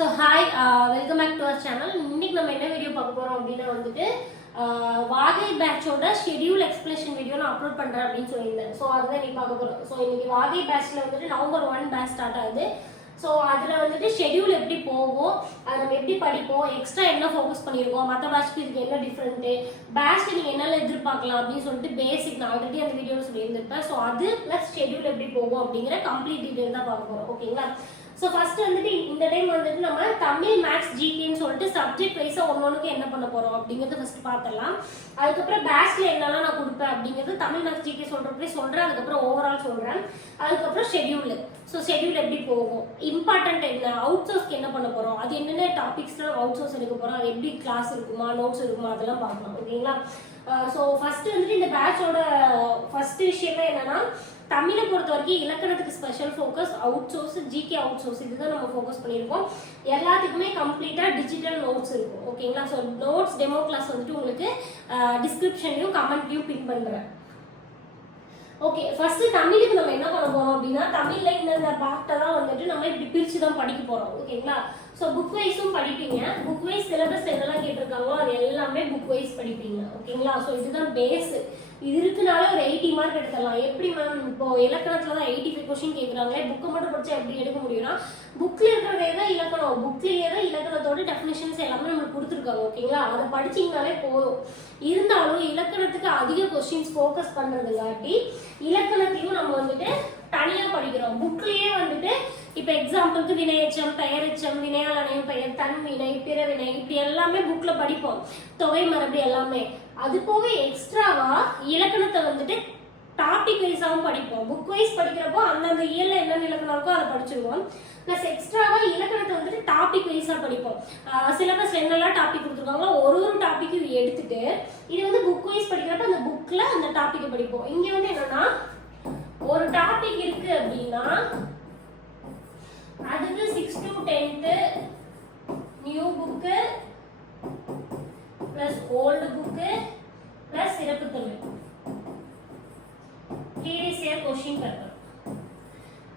So hi, welcome back to our channel. இன்னைக்கு நம்ம என்ன வீடியோ பார்க்க போறோம் அப்படின்னா வந்துட்டு வாகை பேட்சோட ஷெட்யூல் எக்ஸ்பிளேஷன் வீடியோ நான் அப்லோட் பண்றேன் அப்படின்னு சொல்லியிருந்தேன். ஸோ அதுதான் இன்னைக்கு பார்க்க போறோம். ஸோ இன்னைக்கு வாகை பேட்ச்ல வந்துட்டு நவம்பர் 1 பேட்ச் ஸ்டார்ட் ஆகுது. ஸோ அதில் வந்துட்டு ஷெட்யூல் எப்படி போகும், அதை நம்ம எப்படி படிப்போம், எக்ஸ்ட்ரா என்ன ஃபோக்கஸ் பண்ணியிருக்கோம், மற்ற பேட்ச்க்கு இதுக்கு என்ன டிஃப்ரெண்ட்டு, பேட்ச் நீங்கள் என்னெல்லாம் எதிர்பார்க்கலாம் அப்படின்னு சொல்லிட்டு பேசிக் நான் ஆல்ரெடி அந்த வீடியோவில் சொல்லியிருந்திருப்பேன். ஸோ அது ப்ளஸ் ஷெட்யூல் எப்படி போகும் அப்படிங்கிற கம்ப்ளீட் டீட்டெயில் தான் பார்க்க போகிறோம். ஓகேங்களா? ஸோ ஃபர்ஸ்ட் வந்துட்டு இந்த டைம் வந்துட்டு நம்ம தமிழ் மேக்ஸ் ஜிகேன்னு சொல்லிட்டு சப்ஜெக்ட் வைஸாக ஒன்னொன்றுக்கு என்ன பண்ண போகிறோம் அப்படிங்கிறது ஃபர்ஸ்ட் பார்த்துடலாம். அதுக்கப்புறம் பேட்ச்ல என்னெல்லாம் நான் கொடுப்பேன் அப்படிங்கிறது தமிழ் மேக்ஸ் ஜிகே சொல்கிறப்பே சொல்கிறேன். அதுக்கப்புறம் ஓவரால் சொல்கிறேன். அதுக்கப்புறம் ஷெட்யூல். ஸோ ஷெட்யூல் எப்படி போகும், இம்பார்ட்டன்ட் என்ன, அவுட் சோர்ஸ்க்கு என்ன பண்ண போகிறோம், அது என்னென்ன டாபிக்ஸ்லாம் அவுட் சோர்ஸ் எடுக்க போகிறோம், அது எப்படி கிளாஸ் இருக்குமா, நோட்ஸ் இருக்குமா, அதெல்லாம் பார்க்கலாம். ஓகேங்களா? ஸோ ஃபர்ஸ்ட் வந்துட்டு இந்த பேட்சோட ஃபர்ஸ்ட் விஷயமே என்னன்னா, தமிழை பொறுத்த வரைக்கும் இலக்கணத்துக்கு special focus, out source, GK out source இதுதான் நம்ம ஃபோக்கஸ் பண்ணியிருக்கோம். எல்லாத்துக்குமே கம்ப்ளீட்டாக டிஜிட்டல் நோட்ஸ் இருக்கும். ஓகேங்களா? ஸோ நோட்ஸ் டெமோ கிளாஸ் வந்துட்டு உங்களுக்கு டிஸ்கிரிப்ஷன்லையும் கமெண்ட்லையும் பின் பண்ணுறேன். ஓகே, ஃபர்ஸ்ட் தமிழுக்கு நம்ம என்ன பண்ண போறோம் அப்படின்னா, தமிழ்ல இந்த பார்ட்டை தான் வந்துட்டு நம்ம இப்படி பிரிச்சு தான் படிக்க போறோம். ஓகேங்களா? ஸோ புக் வைஸும் படிப்பீங்க. புக் வைஸ் சிலபஸ் எதெல்லாம் கேட்டிருக்காங்களோ அது எல்லாமே புக் வைஸ் படிப்பீங்க. ஓகேங்களா? ஸோ இதுதான் பேஸ். இது இருக்குனால ஒரு 80 மார்க் எடுத்துடலாம். எப்படி மேம் இப்போ இலக்கணத்துல தான் 85 கொஸ்டின் கேட்குறாங்களே, புக்கை மட்டும் படிச்சா எப்படி எடுக்க முடியும்னா, புக்ல இருக்கிறதே தான் இலக்கணம், புக்லயே தான் இலக்கணத்தோட டெஃபினிஷன்ஸ் எல்லாமே நம்மளுக்கு கொடுத்துருக்காங்க. ஓகேங்களா? அதை படிச்சிங்கனாலே போதும். இருந்தாலும் இலக்கணத்துக்கு அதிக கொஸ்டின்ஸ் ஃபோக்கஸ் பண்றதுங்காட்டி இலக்கணத்தையும் நம்ம வந்துட்டு தனியா படிக்கிறோம். புக்லயே வந்துட்டு இப்ப எக்ஸாம்பிளுக்கு வினையெச்சம், பெயரெச்சம், வினையால் அணையும் பெயர், தன்வினை, பிறவினை இப்படி எல்லாமே புக்ல படிப்போம். தொகை மரபு எல்லாமே. அது போக எக்ஸ்ட்ராவா இலக்கணத்தை வந்துட்டு டாபிக் வைஸாவும் படிப்போம். புக் வைஸ் படிக்கிறப்போ அந்தந்த இயல்ல என்ன இலக்கணம் இருக்கோ அதை படிச்சிருவோம். பிளஸ் எக்ஸ்ட்ராவா இலக்கணத்தை வந்துட்டு டாபிக் வைஸா படிப்போம். சிலபஸ்ல என்னெல்லாம் டாபிக் கொடுத்துருக்காங்களோ ஒரு டாபிக் எடுத்துட்டு இது வந்து புக் வைஸ் படிக்கிறப்ப அந்த புக்ல அந்த டாபிக் படிப்போம். இங்க வந்து என்னன்னா, ஒரு டாபிக் இருக்கு அப்படின்னா அதுக்கு 6 to 10th new book plus old book plus சிறப்பு தமிழ் ப்ரீவியஸ் இயர் கொஸ்டின் பேப்பர்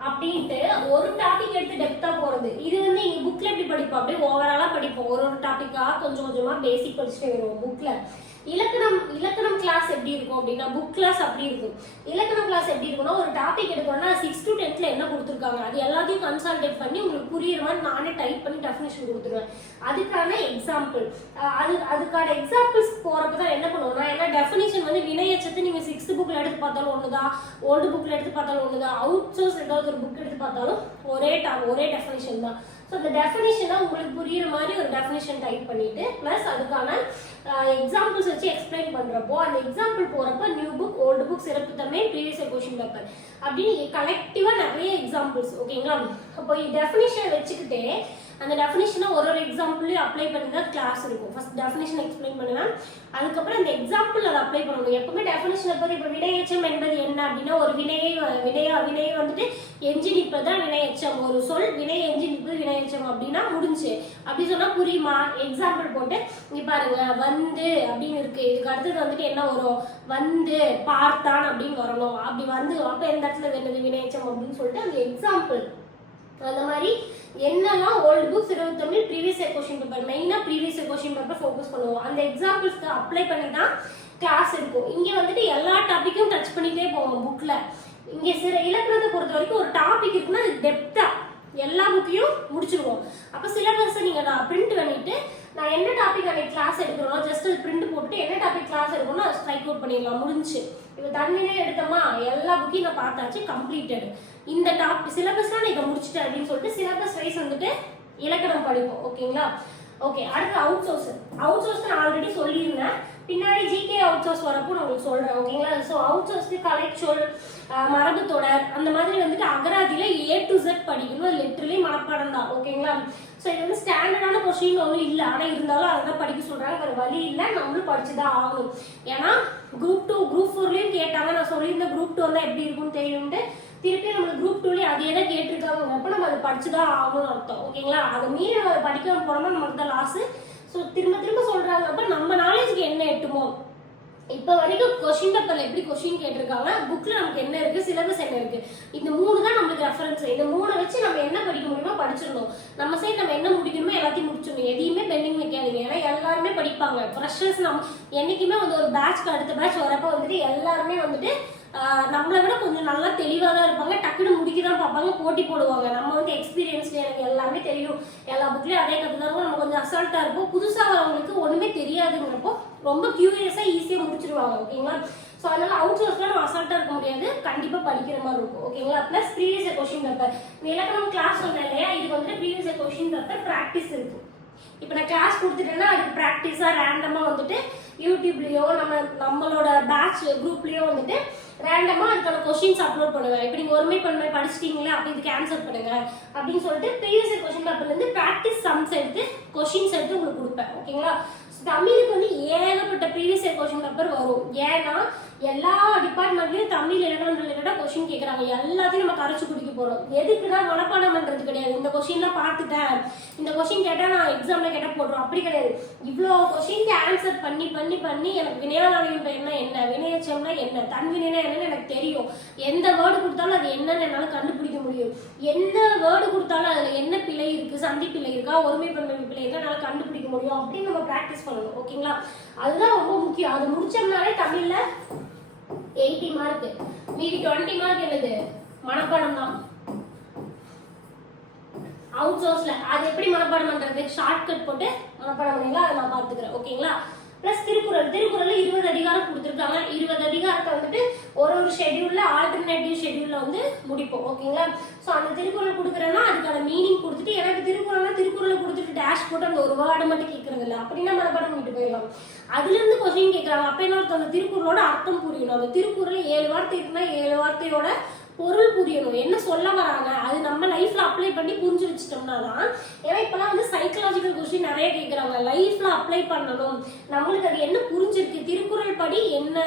அப்படின்ட்டு ஒரு டாபிக் எடுத்து டெப்தா போறது. இது வந்து இங்க புக்ல எப்படி படிப்போம், அப்படியே ஓவராலா படிப்போம். ஒரு டாபிக்கா கொஞ்சம் கொஞ்சமா பேசிக் படிச்சுட்டே வருவோம் புக்ல. இலக்கணம் கிளாஸ் எப்படி இருக்கும் அப்படின்னா, புக் கிளாஸ் அப்படி இருக்கும். இலக்கணம் கிளாஸ் எப்படி இருக்கும்னா, ஒரு டாபிக் எடுக்கணும்னா 6 to 10th என்ன கொடுத்துருக்காங்க அது எல்லாத்தையும் கன்சால்டேட் பண்ணி உங்களுக்கு புரியுற மாதிரி நானே டைப் பண்ணி டெஃபினிஷன் கொடுத்துருவேன். அதுக்கான எக்ஸாம்பிள் அதுக்கான எக்ஸாம்பிள்ஸ் போறப்ப தான் என்ன பண்ணுவோம்னா, ஏன்னா டெஃபினிஷன் வந்து வினையெச்சத்தை நீங்க 6th புக்ல எடுத்து பார்த்தாலும் ஒண்ணுதான், ஓல்டு புக்ல எடுத்து பார்த்தாலும் ஒண்ணுதான், அவுட் சோர்ஸ் ஏதாவது ஒரு புக் எடுத்து பார்த்தாலும் ஒரே டெஃபினிஷன் தான். ஸோ அந்த டெஃபினிஷனை உங்களுக்கு புரியுற மாதிரி ஒரு டெஃபினிஷன் டைப் பண்ணிட்டு பிளஸ் அதுக்கான எக்ஸாம்பிள்ஸ் வச்சு எக்ஸ்பிளைன் பண்றப்போ அந்த எக்ஸாம்பிள் போறப்ப நியூ புக், ஓல்டு புக், சிறப்பு தமிழ், ப்ரீவியஸ் இயர் கொஸ்டின் பேப்பர் அப்படின்னு கலெக்டிவா நிறைய எக்ஸாம்பிள்ஸ். ஓகேங்களா? அப்போ டெஃபினிஷன் வச்சுக்கிட்டே அந்த டெஃபினிஷனை ஒரு எக்ஸாம்பிளையும் அப்ளை பண்ணி தான் கிளாஸ் இருக்கும். ஃபர்ஸ்ட் டெஃபினிஷன் எக்ஸ்பிளைன் பண்ணுவேன், அதுக்கப்புறம் அந்த எக்ஸாம்பிள் அதை அப்ளை பண்ணணும். எப்பவுமே டெஃபினிஷனை பற்றி இப்போ வினையெச்சம் என்பது என்ன அப்படின்னா, ஒரு வினையை வந்துட்டு எஞ்சி நிற்பதுதான் வினையெச்சம். ஒரு சொல் வினை எஞ்சி நிற்பது வினையெச்சம் அப்படின்னா முடிஞ்சு. அப்படி சொன்னா புரியுமா? எக்ஸாம்பிள் போட்டு இங்க பாருங்க, வந்து அப்படின்னு இருக்கு, இதுக்கு அடுத்தது வந்துட்டு என்ன வரும், வந்து பார்த்தான் அப்படின்னு வரணும். அப்படி வந்து அப்ப எந்த இடத்துல என்னது வினையெச்சம் அப்படின்னு சொல்லிட்டு அந்த எக்ஸாம்பிள் அந்த மாதிரி என்னெல்லாம் ஓல்டு புக், சிறப்பு தமிழ், ப்ரீவியஸ் இயர் கொஸ்டின் பேப்பர், மெயினா previous year question paper focus பண்ணுவோம். அந்த எக்ஸாம்பிள்ஸ்க்கு அப்ளை பண்ணி தான் கிளாஸ் இருக்கும். இங்க வந்துட்டு எல்லா டாபிக்கும் டச் பண்ணிட்டே போவோம் புக்ல. இங்க இலக்கணத்தை பொறுத்த வரைக்கும் ஒரு டாபிக் இருக்குன்னா அது டெப்தா எல்லா புக்கையும் முடிச்சிருவோம். அப்ப சிலபஸ் நீங்க பிரிண்ட் பண்ணிட்டு நான் என்ன டாபிக் அன்னைக்கு கிளாஸ் எடுக்கிறோம் ஜஸ்ட் அது பிரிண்ட் போட்டுட்டு என்ன டாபிக் கிளாஸ் எடுக்கணும் அதை ஸ்ட்ரைக் அவுட் பண்ணிடலாம், முடிஞ்சு. இப்போ தன்வினை எடுத்தோமா எல்லா புக்கையும் நான் பார்த்தாச்சு, கம்ப்ளீட்டட். இந்த டாபிக் சிலபஸ்லாம் நீங்க முடிச்சுட்டேன் அப்படின்னு சொல்லிட்டு சிலபஸ் வைஸ் வந்துட்டு இலக்கணம் படிப்போம். ஓகேங்களா? ஓகே, அடுத்து அவுட் சோர்ஸ் நான் ஆல்ரெடி சொல்லியிருந்தேன். பின்னாடி ஜிகே அவுட் சோர்ஸ் வரப்போ நான் உங்களுக்கு சொல்றேன். ஓகேங்களா? ஸோ அவுட் சோர்ஸ்க்கு கலெக்சொல், மரபு தொடர் அந்த மாதிரி வந்துட்டு அகராதியில A to Z படிக்கணும். லிட்டரலி மனப்பாடம் தான். ஓகேங்களா? ஸோ இது வந்து ஸ்டாண்டர்டான கொஸ்டின் ஒன்றும் இல்லை, ஆனால் இருந்தாலும் அதை தான் படிக்க சொல்றாங்க. வேற வழி இல்லை, நம்மளும் படிச்சுதான் ஆகணும். ஏன்னா குரூப் 2 குரூப் 4லயும் கேட்டாங்க. நான் சொல்லியிருந்தேன் குரூப் 2 வந்தா எப்படி இருக்கும்னு தெரியும்ட்டு. திருப்பி நம்ம குரூப் 2லயும் அதே தான் கேட்டிருக்காங்க. அப்போ நம்ம அதை படிச்சுதான் ஆகணும்னு அர்த்தம். ஓகேங்களா? அதை மீறி நம்ம அதை படிக்காம போனோம்னா நமக்கு தான் லாஸ். ஸோ திரும்ப சொல்றாங்க. அப்ப நம்ம நாலேஜுக்கு என்ன எட்டுமோ, இப்ப வரைக்கும் क्वेश्चन பேப்பர்ல எப்படி क्वेश्चन கேட்டிருக்காங்க, புக்ல நமக்கு என்ன இருக்கு, சிலபஸ் என்ன இருக்கு, இந்த மூணு தான் நமக்கு ரெஃபரன்ஸ். இந்த மூணை வச்சு நம்ம நம்ம என்ன படிக்க முடியுமோ படிச்சிடணும். நம்ம சைடு நம்ம என்ன முடிக்கணுமோ எல்லாத்தையும் முடிச்சிடணும். எதையுமே பெண்டிங் வைக்காதீங்க. ஏன்னா எல்லாருமே படிப்பாங்க. ஃப்ரெஷர்ஸ் நம்ம என்னைக்குமே வந்து ஒரு பேட்ச்க்கு அடுத்த பேட்ச் வரப்போ வந்துட்டு எல்லாருமே வந்துட்டு நம்மளை விட கொஞ்சம் நல்லா தெளிவாக தான் இருப்பாங்க. டக்குன்னு முடிக்க தான் பார்ப்பாங்க, போட்டி போடுவாங்க. நம்ம வந்து எக்ஸ்பீரியன்ஸ்ல எனக்கு எல்லாமே தெரியும், எல்லா புக்லேயும் அதே கற்றுதாங்க, நம்ம கொஞ்சம் அசால்ட்டாக இருப்போம். புதுசாக வரவங்களுக்கு ஒன்றுமே தெரியாதுங்கிறப்போ ரொம்ப க்யூரியஸாக ஈஸியாக முடிச்சிருவாங்க. ஓகேங்களா? ஸோ அதனால அவுட் சோர்ஸ்லாம் நம்ம அசால்ட்டாக இருக்க முடியாது, கண்டிப்பாக படிக்கிற மாதிரி இருக்கும். ஓகேங்களா? Plus previous year question paper. இந்த இலக்கணம் கிளாஸ் சொன்னேன் இல்லையா, இது வந்துட்டு previous year question paper practice இருக்கு. இப்போ நான் கிளாஸ் கொடுத்துட்டேன்னா அதுக்கு ப்ராக்டிஸாக ரேண்டமாக வந்துட்டு யூடியூப்லேயோ நம்மளோட பேட்ச் குரூப்லேயோ வந்துட்டு ரேண்டமாக அதுக்கான கொஸ்டின்ஸ் அப்லோட் பண்ணுவேன். இப்போ நீங்கள் ஒருமை பண்ண படிச்சிட்டீங்களா, அப்போ இதுக்கு ஆன்சர் பண்ணுங்க அப்படின்னு சொல்லிட்டு ப்ரீவியஸ் இயர் கொஸ்டின் பேப்பர்லேருந்து ப்ராக்டிஸ் சம்ஸ் எடுத்து கொஸ்டின்ஸ் எடுத்து உங்களுக்கு கொடுப்பேன். ஓகேங்களா? தமிழுக்கு வந்து ஏகப்பட்ட ப்ரீவியஸ் இயர் கொஸ்டின் பேப்பர் வரும். ஏன்னா எல்லா டிபார்ட்மெண்ட்லயும் தமிழ் இலக்கணம் ரிலேட்டடா கொஸ்டின் கேட்கறாங்க. எல்லாத்தையும் நம்ம கரைச்சு குடிக்க போறோம். எதுக்குன்னா மனப்பாடம் பண்றது கிடையாது. இந்த கொஸ்டின்லாம் பார்த்துட்டேன், இந்த கொஸ்டின் கேட்டா நான் எக்ஸாம்ல கேட்டா போடுறோம், அப்படி கிடையாது. இவ்வளோ கொஸ்டின்க்கு ஆன்சர் பண்ணி பண்ணி பண்ணி எனக்கு வினையாளரின் பெயர்னா என்ன, வினையச்சம்னா என்ன, தன்வினைனா என்னன்னு எனக்கு தெரியும். எந்த வேர்டு கொடுத்தாலும் அது என்னன்னு என்னால கண்டுபிடிக்க முடியும். எந்த வேர்டு கொடுத்தாலும் அதுல என்ன பிழை இருக்கு, சந்தி பிழை இருக்கா, ஒருமை பன்மை பிழை இருக்கா, என்னால கண்டுபிடிக்க முடியும் அப்படின்னு நம்ம பிராக்டிஸ் பண்ணணும். ஓகேங்களா? அதுதான் ரொம்ப முக்கியம். அது முடிச்சோம்னாலே தமிழ்ல 80 மார்க், மீதி 20 மார்க் என்னது மனப்பாடம் தான். அவுட் சோர்ஸ்ல அது எப்படி மனப்பாடம் பண்றது, ஷார்ட் கட் போட்டு மனப்பாடம் பண்ணீங்களா, அதை நான் பாத்துக்கிறேன். ஓகேங்களா? பிளஸ் திருக்குறள் 20 அதிகாரம் கொடுத்துருக்காங்க. 20 அதிகாரத்தை வந்துட்டு ஒரு ஷெட்யூல்ல ஆல்டர்னேட்டிவ் ஷெட்யூல்ல வந்து முடிப்போம். ஓகேங்களா? ஸோ அந்த திருக்குறள் கொடுக்குறேன்னா அதுக்கான மீனிங் கொடுத்துட்டு, எனக்கு திருக்குறளை கொடுத்துட்டு டேஷ் போட்டு அந்த ஒரு வேர்டை மட்டும் கேட்கறது இல்லை, அப்படின்னா மனப்பாடம் பண்ணிட்டு போயிடலாம். அதுல இருந்து கொஸ்டின் கேட்கறாங்க. அப்ப என்ன அந்த திருக்குறளோட அர்த்தம் புரியணும். அந்த திருக்குறள் 7 வார்த்தை இருக்குன்னா 7 வார்த்தையோட பொருள் புரியணும், என்ன சொல்ல வராங்க, அது நம்ம லைஃப்ல அப்ளை பண்ணி புரிஞ்சு வச்சுட்டோம்னா தான். ஏன்னா இப்பெல்லாம் வந்து சைக்கலாஜிக்கல் கொஸ்டின் நிறைய கேட்கறாங்க, லைஃப்ல அப்ளை பண்ணணும், நம்மளுக்கு அது என்ன புரிஞ்சிருக்கு, திருக்குறள் படி என்ன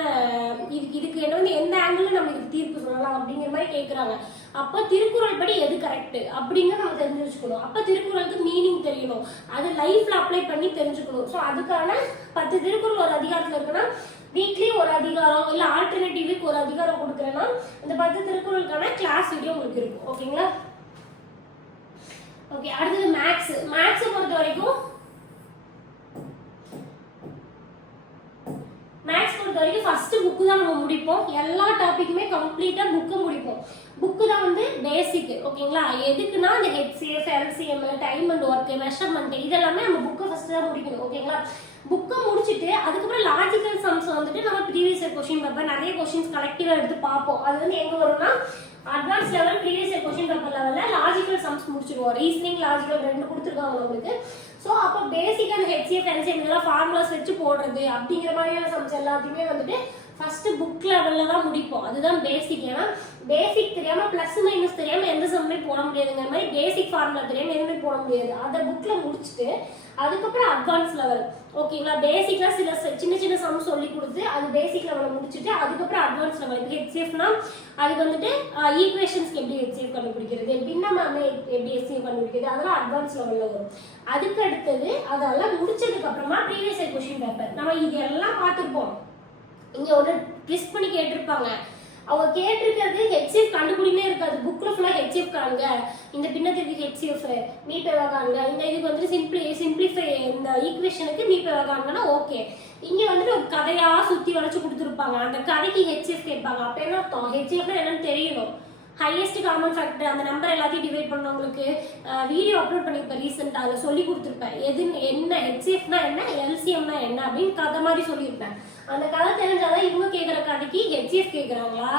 இதுக்கு என்ன வந்து எந்த ஆங்கிள் நம்ம இதுக்கு தீர்ப்பு சொல்லலாம் அப்படிங்கிற மாதிரி கேட்கறாங்க. அப்ப திருக்குறள் படி எது கரெக்ட் அப்படிங்கிற நம்ம தெரிஞ்சு வச்சுக்கணும். அப்ப திருக்குறளுக்கு மீனிங் தெரியணும், அது லைஃப்ல அப்ளை பண்ணி தெரிஞ்சுக்கணும். ஸோ அதுக்கான 10 திருக்குறள் ஒரு அதிகாரத்துல இருக்குன்னா வீக்லி ஒரு அதிகாரம் இல்ல ஆல்டர்னேட்டிவ் வீக் ஒரு அதிகாரம் கொடுக்குறேன்னா இந்த 10 திருக்குறளுக்கான கிளாஸ் வீடியோ உங்களுக்கு இருக்கும். ஓகேங்களா? ஓகே, அடுத்தது மேக்ஸ் பொறுத்த வரைக்கும் ஃபர்ஸ்ட் புக்கு தான் நம்ம முடிப்போம். எல்லா டாபிக்குமே கம்ப்ளீட்டா புக்கு முடிப்போம். புக்கு தான் வந்து பேசிக். ஓகேங்களா? எதுக்குன்னா இந்த HCF, LCM, time and work, measurement இதெல்லாமே நம்ம புக்கை ஃபர்ஸ்ட் தான் முடிக்கணும். ஓகேங்களா? புக்கை முடிச்சுட்டு அதுக்கப்புறம் லாஜிக்கல் சம்ஸ் வந்துட்டு நம்ம ப்ரீவியஸ் இயர் கொஸ்டின் பேப்பர் நிறைய கொஸ்டின்ஸ் கலெக்டிவா எடுத்து பார்ப்போம். அது வந்து எங்க வரும்னா advance level previous year question paper லெவல்ல லாஜிக்கல் சம்ஸ் முடிச்சிருவோம். ரீசனிங் லாஜிக்கல் 2 கொடுத்துருக்காங்க உங்களுக்கு. ஸோ அப்போ பேசிக்கான HCF, LCM இதெல்லாம் ஃபார்முலாஸ் வச்சு போடுறது அப்படிங்கிற மாதிரியான சம்ஸ் எல்லாத்தையுமே வந்துட்டு ஃபர்ஸ்ட் புக் லெவல்ல தான் முடிப்போம். அதுதான் பேசிக். ஏன்னா பேசிக் தெரியாம பிளஸ் மைனஸ் தெரியாம எந்த சம்மே போட முடியாதுங்கிற மாதிரி பேசிக் ஃபார்முலா தெரியாம எதுவுமே போட முடியாது. அதை புக்ல முடிச்சுட்டு அதுக்கப்புறம் அட்வான்ஸ் லெவல். ஓகேங்களா? பேசிக்கா சில சின்ன சின்ன சம் சொல்லி கொடுத்து அது பேசிக் லெவலை முடிச்சுட்டு அதுக்கப்புறம் அட்வான்ஸ் லெவல். இப்போ HCFனா அதுக்கு வந்துட்டு ஈக்குவேஷன்ஸ்க்கு எப்படி HCF கண்டுபிடிக்கிறது, பின்னம் எப்படி HCF கண்டுபிடிக்கிறது, அதெல்லாம் அட்வான்ஸ் லெவல்ல வரும். அதுக்கு அடுத்தது அதெல்லாம் முடிச்சதுக்கு அப்புறமா ப்ரீவியஸ் இயர் கொஸ்டின் பேப்பர் நம்ம இதெல்லாம் பார்த்துருப்போம். இங்க ஒரு ட்விஸ்ட் பண்ணி கேட்டிருப்பாங்க. அவங்க கேட்டிருக்கிறது HCF கண்டுபிடினே இருக்காது. புக்ல ஃபுல்லா HCF காணுங்க, இந்த பின்னத்திற்கு HCF மீப்பேவா காணுங்க, இந்த இதுக்கு வந்து சிம்பிளிஃபை இந்த ஈக்குவேஷனுக்கு மீப்பேவா காணுங்கன்னா ஓகே. இங்க வந்துட்டு ஒரு கதையா சுத்தி வளைச்சு கொடுத்துருப்பாங்க. அந்த கதைக்கு HCF கேட்பாங்க. அப்ப என்ன அர்த்தம், HCFனா என்னன்னு தெரியணும். ஹையஸ்ட் காமன் ஃபேக்டர் அந்த நம்பர் எல்லாத்தையும் டிவைட் பண்ணவங்களுக்கு வீடியோ அப்லோட் பண்ணிருப்பேன் ரீசெண்டா. அதில் சொல்லி கொடுத்துருப்பேன் எது என்ன HCFனா என்ன, LCMனா என்ன அப்படின்னு கதை மாதிரி சொல்லியிருப்பேன். அந்த கதை தெரிஞ்சாதான் இவங்க கேட்குற கதைக்கு HCF கேட்குறாங்களா,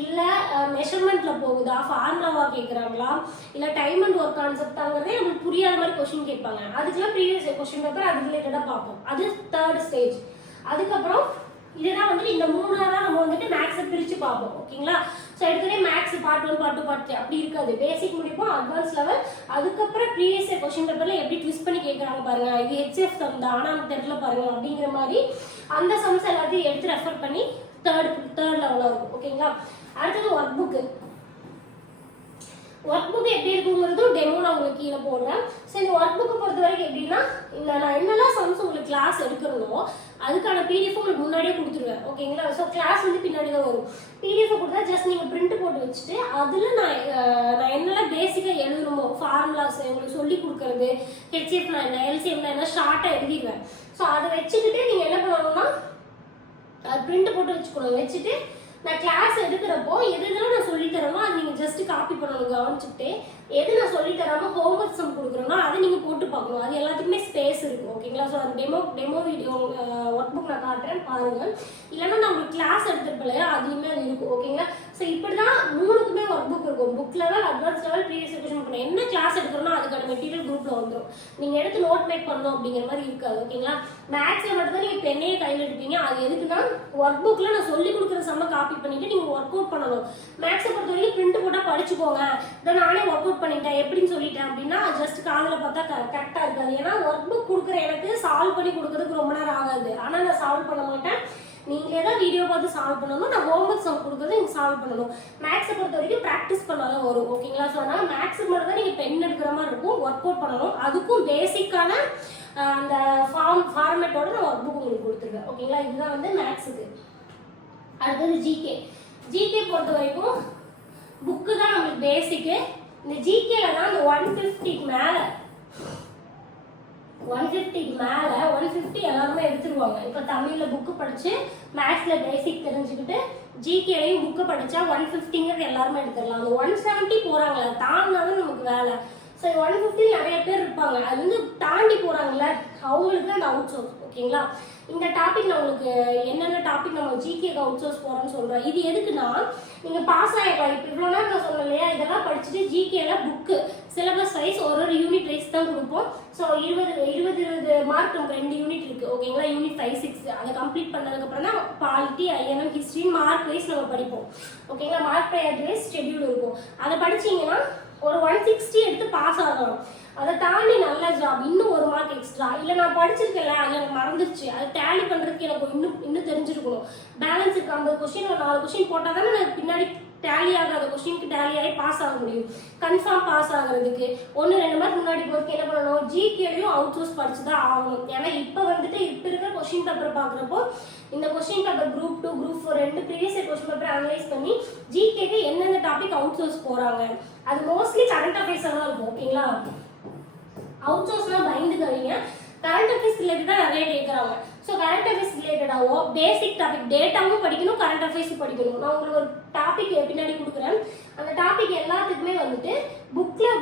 இல்லை மெஷர்மெண்ட்ல போகுதா, ஃபார்முலாவா கேட்குறாங்களா, இல்லை டைம் அண்ட் ஒர்க் கான்செப்டாங்கிறதே நம்மளுக்கு புரியாத மாதிரி கொஸ்டின் கேட்பாங்க. அதுக்கெல்லாம் ப்ரீவியஸ் கொஸ்டின் பேப்பர் அது ரிலேட்டடாக பார்ப்போம். அது 3rd ஸ்டேஜ். அதுக்கப்புறம் இதுதான் வந்துட்டு இந்த 3 தான் நம்ம வந்துட்டு மேக்ஸை பிரிச்சு பார்ப்போம். ஓகேங்களா? ஸோ எடுத்தோடனே மேக்ஸ் பார்ட் 1 பார்ட் 2 பார்ட் 3 அப்படி இருக்காது. பேசிக் முடிப்போம், அட்வான்ஸ் லெவல், அதுக்கப்புறம் ப்ரீவியஸ் இயர் கொஸ்டின் பேப்பர்ல எப்படி ட்விஸ்ட் பண்ணி கேட்கறாங்க பாருங்க, இது HCF சம் தான் ஆனா தெரியல பாருங்க அப்படிங்கிற மாதிரி அந்த சம்ஸ் எல்லாத்தையும் எடுத்து ரெஃபர் பண்ணி தேர்ட் லெவலா இருக்கும். ஓகேங்களா? அடுத்தது ஒர்க் புக்கு. ஒர்க் புக் எப்படி இருக்குங்கிறதும் டெமோ நான் உங்களுக்கு கீழே போடுறேன். ஸோ இந்த ஒர்க் புக்கை பொறுத்த வரைக்கும் எப்படின்னா இந்த நான் என்னெல்லாம் சம்ஸ் உங்களுக்கு கிளாஸ் எடுக்கணுமோ அதுக்கான PDF உங்களுக்கு முன்னாடியே கொடுத்துருவேன். ஓகேங்களா? ஸோ கிளாஸ் வந்து பின்னாடி தான் வரும். PDF கொடுத்தா ஜஸ்ட் நீங்கள் பிரிண்ட் போட்டு வச்சுட்டு அதில் நான் என்னெல்லாம் பேசிக்காக எழுதணுமோ ஃபார்முலாஸ் உங்களுக்கு சொல்லி கொடுக்கறது, ஹெச்எஃப்னா என்ன, எல்சிஎம்னா என்ன ஷார்ட்டாக எழுதிடுவேன். ஸோ அதை வச்சுக்கிட்டு நீங்கள் என்ன பண்ணணும்னா அது பிரிண்ட் போட்டு வச்சுக்கணும். வச்சுட்டு நான் கிளாஸ் எடுக்கிறப்போ எதுலாம் நான் சொல்லித்தரேனோ அது நீங்கள் ஜஸ்ட் காப்பி பண்ணணும் கவனிச்சுட்டு. எது நான் சொல்லித்தராமல் ஹோம்ஒர்க் சம் கொடுக்குறேனோ அதை நீங்கள் போட்டு பார்க்கணும். அது எல்லாத்துக்குமே ஸ்பேஸ் இருக்கும். ஓகேங்களா? ஸோ அந்த டெமோ வீடியோ ஒர்க் புக் நான் காட்டுறேன் பாருங்கள். இல்லைன்னா நான் உங்களுக்கு கிளாஸ் எடுத்துருப்பேன் அதுலேயுமே அது இருக்கும். ஓகேங்களா? ஸோ இப்படி தான் 3க்குமே ஒர்க் புக் இருக்கும். Book level, advance level, previous education பண்ணணும். என்ன கிளாஸ் எடுக்கிறோமோ அதுக்கான மெட்டீரியல் குரூப்பில் வந்துடும். நீங்கள் எடுத்து நோட் மேக் பண்ணணும் அப்படிங்கிற மாதிரி இருக்காது. ஓகேங்களா? மேக்ஸில் மட்டும் தான் நீங்கள் பெண்ணையே கையில் எடுப்பீங்க. அது எதுக்குன்னா ஒர்க் புக்கில் நான் சொல்லி கொடுக்குற சம்ம காப்பி பண்ணிவிட்டு நீங்கள் ஒர்க் அவுட் பண்ணணும். மேக்ஸை பொறுத்த வரைக்கும் பிரிண்ட் போட்டால் படிச்சுக்கோங்க, இதை நானே ஒர்க் அவுட் பண்ணிட்டேன் எப்படின்னு சொல்லிட்டேன் அப்படின்னா ஜஸ்ட் காதில் பார்த்தா கரெக்டாக இருக்காது. ஏன்னா ஒர்க் புக் கொடுக்குற எனக்கு சால்வ் பண்ணி கொடுக்குறதுக்கு ரொம்ப நேரம் ஆகாது. ஆனால் நான் சால்வ் பண்ண மாட்டேன். நீங்களே தான் வீடியோ பார்த்து சால்வ் பண்ணணும். நான் ஹோம்ஒர்க் சம் கொடுக்குறது நீங்கள் சால்வ் பண்ணணும். மேக்ஸை பொறுத்த வரைக்கும் ப்ராக்டிஸ் பண்ணாதான் வரும். ஓகேங்களா? ஸோ அதனால் மேக்ஸுக்கு மட்டும் தான் நீங்கள் பென் எடுக்கிற மாதிரி இருக்கும். ஒர்க் அவுட் பண்ணணும். அதுக்கும் பேசிக்கான அந்த ஃபார்மேட்டோட நான் ஒர்க் புக் உங்களுக்கு கொடுத்துருக்கேன். ஓகேங்களா? இதுதான் வந்து மேக்ஸுக்கு. அடுத்தது ஜிகே. ஜிகே பொறுத்த வரைக்கும் புக்கு தான் நம்மளுக்கு பேசிக்கு. இந்த ஜிகேல தான் அந்த 150க்கு மேலே 150 எல்லாருமே எடுத்துருவாங்க. இப்போ தமிழில் புக்கு படித்து மேக்ஸில் பேசிக் தெரிஞ்சுக்கிட்டு ஜிகேலையும் புக்கு படித்தா 150ங்கிறது எல்லாருமே எடுத்துடலாம். அந்த 170 போகிறாங்களே தாண்டினாலும் நமக்கு வேலை. ஸோ 150 நிறைய பேர் இருப்பாங்க. அது வந்து தாண்டி போகிறாங்களே அவங்களுக்கு அந்த அவுட் சோர்ஸ். ஓகேங்களா? இந்த டாபிக் நான் உங்களுக்கு என்னென்ன டாபிக் நம்ம ஜிகேக்கு அவுட் சோர்ஸ் போகிறோன்னு சொல்கிறேன். இது எதுக்குன்னா நீங்கள் பாஸ் ஆகிடலாம். இப்போ இவ்வளோ நேரம் நான் சொன்னேன் இல்லையா, இதெல்லாம் படிச்சுட்டு ஜிகேல புக்கு சிலபஸ் வைஸ் ஒரு யூனிட் வைஸ் தான் கொடுப்போம். ஸோ 20 மார்க் நமக்கு 2 யூனிட் இருக்குது. ஓகேங்களா? யூனிட் 5, 6 அதை கம்ப்ளீட் பண்ணதுக்கப்புறம் தான் polity, INM, history mark wise நம்ம படிப்போம். ஓகேங்களா? மார்க் ப்ரையாரிட்டி வைஸ் ஷெட்யூல் இருக்கும். அதை படிச்சிங்கன்னா ஒரு 160 எடுத்து பாஸ் ஆகலாம். அதை தாண்டி நல்ல ஜாப், இன்னும் 1 மார்க் எக்ஸ்ட்ரா. இல்லை நான் படிச்சிருக்கேன்ல அது எனக்கு மறந்துருச்சு, அது டேலி பண்ணுறதுக்கு எனக்கு இன்னும் தெரிஞ்சிருக்கணும். பேலன்ஸ் இருக்கு 50 கொஸ்டின், ஒரு 4 கொஸ்டின் போட்டால் தானே நான் பின்னாடி டேலி ஆகாத கொஸ்டினுக்கு டேலி ஆகி பாஸ் ஆக முடியும். கன்ஃபார்ம் பாஸ் ஆகிறதுக்கு 1-2 மார்க் முன்னாடி போகிறதுக்கு என்ன பண்ணணும், ஜிகேலையும் அவுட் சோர்ஸ் படிச்சு தான் ஆகணும். ஏன்னா இப்போ இருக்கிற கொஸ்டின் பேப்பர் பார்க்குறப்போ இந்த question paper group 2, group 4 2 previous question paper analyse பண்ணி ஜிகேக்கு என்னென்ன டாபிக் அவுட் சோர்ஸ் போகிறாங்க அது மோஸ்ட்லி கரண்ட் அஃபேர்ஸாக தான் இருக்கும். ஓகேங்களா? அவுட் சோர்ஸ்லாம் பயந்துக்காதீங்க. கரண்ட் அஃபேர்ஸ் ரிலேட்டடாக நிறைய கேட்குறாங்க. ஸோ கரண்ட் அஃபேர்ஸ் ரிலேட்டடாவோ பேசிக் டாபிக் டேட்டாவும் படிக்கணும், கரண்ட் அஃபேர்ஸும் படிக்கணும். நான் உங்களுக்கு ஒரு டாபிக் பின்னாடி கொடுக்குறேன். அந்த டாபிக் எல்லாத்துக்குமே வந்துட்டு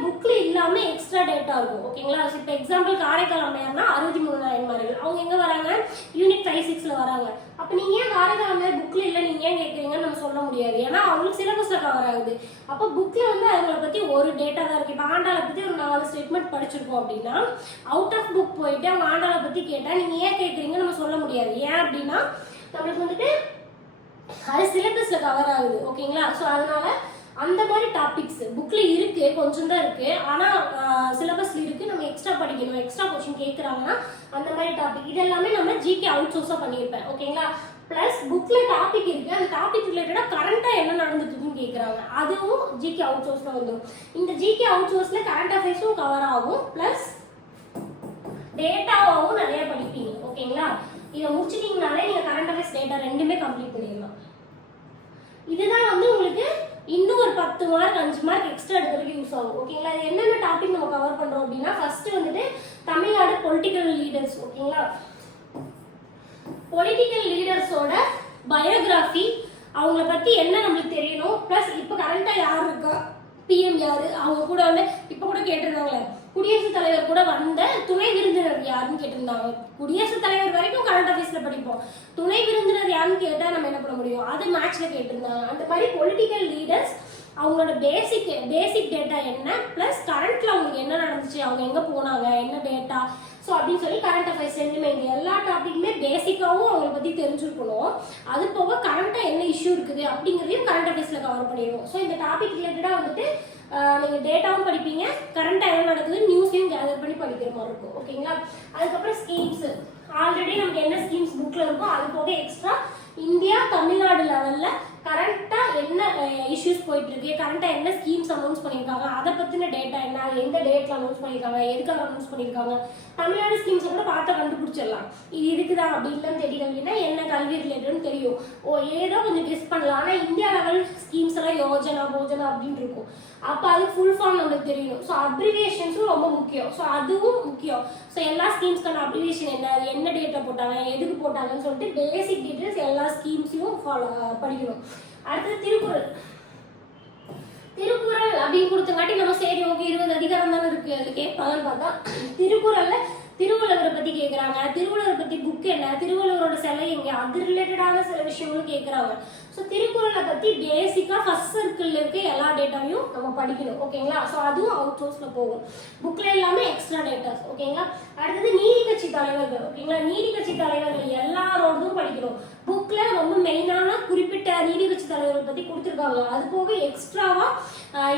புக்கில் இல்லாமல் எக்ஸ்ட்ரா டேட்டா இருக்கும். ஓகேங்களா? இப்போ எக்ஸாம்பிள் காரைக்கால் அம்மையார்னா 63 நாயன்மார்கள் அவங்க எங்கே வராங்க, யூனிட் 5, 6ல் வராங்க. அப்போ நீங்கள் ஏன் காரைக்கால் அம்மையார் புக்கில் இல்லை நீங்கள் ஏன் கேட்குறீங்கன்னு நம்ம சொல்ல முடியாது. ஏன்னா அவங்களுக்கு சிலபஸில் கவர் ஆகுது. அப்போ புக்கில் வந்து அவங்களை பற்றி ஒரு டேட்டா தான் இருக்குது. இப்போ ஆண்டாளை பற்றி ஒரு 4 ஸ்டேட்மெண்ட் படிச்சிருக்கோம் அப்படின்னா அவுட் ஆஃப் புக் போயிட்டு அவங்க ஆண்டாளை பற்றி கேட்டால் நீங்கள் ஏன் கேட்குறீங்கன்னு நம்ம சொல்ல முடியாது. ஏன் அப்படின்னா நம்மளுக்கு வந்துட்டு அது சிலபஸில் கவர் ஆகுது. ஓகேங்களா? ஸோ அதனால அந்த மாதிரி டாபிக்ஸ் புக்கில் இருக்குது, கொஞ்சம் தான் இருக்குது. ஆனால் சிலபஸில் இருக்குது, நம்ம எக்ஸ்ட்ரா படிக்கணும், எக்ஸ்ட்ரா கொஸ்டின் கேட்குறாங்கன்னா அந்த மாதிரி டாபிக் இதெல்லாமே நம்ம ஜிகே அவுட் சோர்ஸாக பண்ணியிருப்பேன். ஓகேங்களா? ப்ளஸ் புக்கில் டாபிக் இருக்குது, அந்த டாபிக் ரிலேட்டடாக கரண்ட்டாக என்ன நடந்துட்டு இருக்குன்னு கேட்குறாங்க, அதுவும் ஜிகே அவுட் சோர்ஸில் வந்துடும். இந்த ஜிகே அவுட் சோர்ஸில் கரண்ட் அஃபேர்ஸும் கவர் ஆகும், ப்ளஸ் டேட்டாவும் நிறைய படிப்பீங்க. ஓகேங்களா? இதை முடிச்சிட்டிங்கனாலே நீங்கள் கரண்ட் அஃபேர்ஸ் டேட்டா ரெண்டுமே கம்ப்ளீட் பண்ணிடலாம். இதுதான் வந்து உங்களுக்கு இன்னும் ஒரு 10 மார்க் 5 மார்க் எக்ஸ்ட்ரா எடுக்கிறதுக்கு யூஸ் ஆகும். ஓகேங்களா? இது என்னென்ன டாபிக் நம்ம கவர் பண்ணுறோம் அப்படின்னா ஃபர்ஸ்ட் வந்துட்டு தமிழ்நாடு பொலிட்டிக்கல் லீடர்ஸ். ஓகேங்களா? பொலிட்டிக்கல் லீடர்ஸோட பயோகிராஃபி, அவங்கள பற்றி என்ன நம்மளுக்கு தெரியணும், ப்ளஸ் இப்போ கரண்ட்டாக யார் இருக்கா, பிஎம் யார், அவங்க கூட வந்து இப்போ கூட கேட்டிருந்தாங்களே குடியரசுத் தலைவர் கூட வந்த துணை விருந்தினர் யாருன்னு கேட்டிருந்தாங்க. குடியரசுத் தலைவர் வரைக்கும் கரண்ட் அஃபேர்ஸ்ல படிப்போம், துணை விருந்தினர் யாருன்னு கேட்டால் நம்ம என்ன பண்ண முடியும், அது மேட்ச்ல கேட்டிருந்தாங்க. அந்த மாதிரி பொலிட்டிக்கல் லீடர்ஸ் அவங்களோட பேசிக் டேட்டா என்ன, ப்ளஸ் கரண்ட்ல அவங்களுக்கு என்ன நடந்துச்சு, அவங்க எங்கே போனாங்க, என்ன டேட்டா, ஸோ அப்படின்னு சொல்லி கரண்ட் அஃபேர்ஸ் ரெண்டுமே இந்த எல்லா டாப்பிக்குமே பேசிக்காகவும் அவங்களை பற்றி தெரிஞ்சுருக்கணும். அது போக கரண்ட்டாக என்ன இஷ்யூ இருக்குது அப்படிங்கிறதையும் கரண்ட் அஃபேர்ஸில் கவர் பண்ணிடுவோம். ஸோ இந்த டாபிக் ரிலேட்டடாக வந்துட்டு நீங்கள் டேட்டாவும் படிப்பீங்க, கரண்ட்டாக என்ன நடக்குது நியூஸையும் கேதர் பண்ணி படிக்கிற மாதிரி இருக்கும். ஓகேங்களா? அதுக்கப்புறம் ஸ்கீம்ஸ், ஆல்ரெடி நமக்கு என்ன ஸ்கீம்ஸ் புக்கில் இருக்கோ அது போக எக்ஸ்ட்ரா இந்தியா தமிழ்நாடு லெவலில் கரண்டா என்ன இஷ்யூஸ் போயிட்டு இருக்கு, கரண்டா என்ன ஸ்கீம்ஸ் அனௌன்ஸ் பண்ணியிருக்காங்க, அதை பத்தின டேட்டா என்ன, எந்த டேட்ல அனௌன்ஸ் பண்ணியிருக்காங்க, எதுக்காக அனௌன்ஸ் பண்ணியிருக்காங்க, தமிழ்நாடு ஸ்கீம்ஸ் கூட பார்த்தா கண்டுபிடிச்சிடலாம். இது இருக்குதா அப்படி இல்லைன்னு தெரியல அப்படின்னா என்ன கல்வி ரிலேட்டட்னு தெரியும். ஏதோ கொஞ்சம் கெஸ் பண்ணலாம். ஆனால் இந்தியா லெவல் ஸ்கீம்ஸ் எல்லாம் யோஜனா போஜனா அப்படின்னு இருக்கும். அப்போ அது ஃபுல் ஃபார்ம் நம்மளுக்கு தெரியணும். ஸோ அப்ரிவேஷன்ஸும் ரொம்ப முக்கியம். ஸோ அதுவும் முக்கியம். ஸோ எல்லா ஸ்கீம்ஸ்க்கான அப்ரிவேஷன் என்ன டேட்டா போட்டாங்க, எதுக்கு போட்டாங்கன்னு சொல்லிட்டு பேசிக் டீட்டெயில்ஸ் எல்லா ஸ்கீம்ஸையும் படிக்கணும். அடுத்தது திருக்குறள். திருக்குறள் அப்படின்னு கொடுத்தங்காட்டி நம்ம சரி ஓகே 20 அதிகாரம் தானே இருக்கு அது கேட்பாங்கன்னு பார்த்தா திருக்குறள்ல திருவள்ளுவரை பத்தி கேட்கறாங்க. திருவள்ளுவரை பத்தி புக் என்ன, திருவள்ளுவரோட சிலை எங்க, அது ரிலேட்டடான சில விஷயங்களும் கேட்கறாங்க. ஸோ திருக்குறளை பத்தி பேசிக்கா ஃபர்ஸ்ட் சர்க்கிள்ல இருக்க எல்லா டேட்டாவையும் நம்ம படிக்கணும். ஓகேங்களா? ஸோ அதுவும் அவுட் சோர்ஸ்ல போகும். புக்ல எல்லாமே எக்ஸ்ட்ரா டேட்டாஸ். ஓகேங்களா? அடுத்தது நீதி கட்சி தலைவர்கள். ஓகேங்களா? நீதி கட்சி தலைவர்கள் எல்லாரோடதும் படிக்கணும். புக்ல ரொம்ப மெயினான குறிப்பிட்ட நீதி கட்சி தலைவர்கள் பத்தி கொடுத்துருக்காங்க. அது போக எக்ஸ்ட்ராவா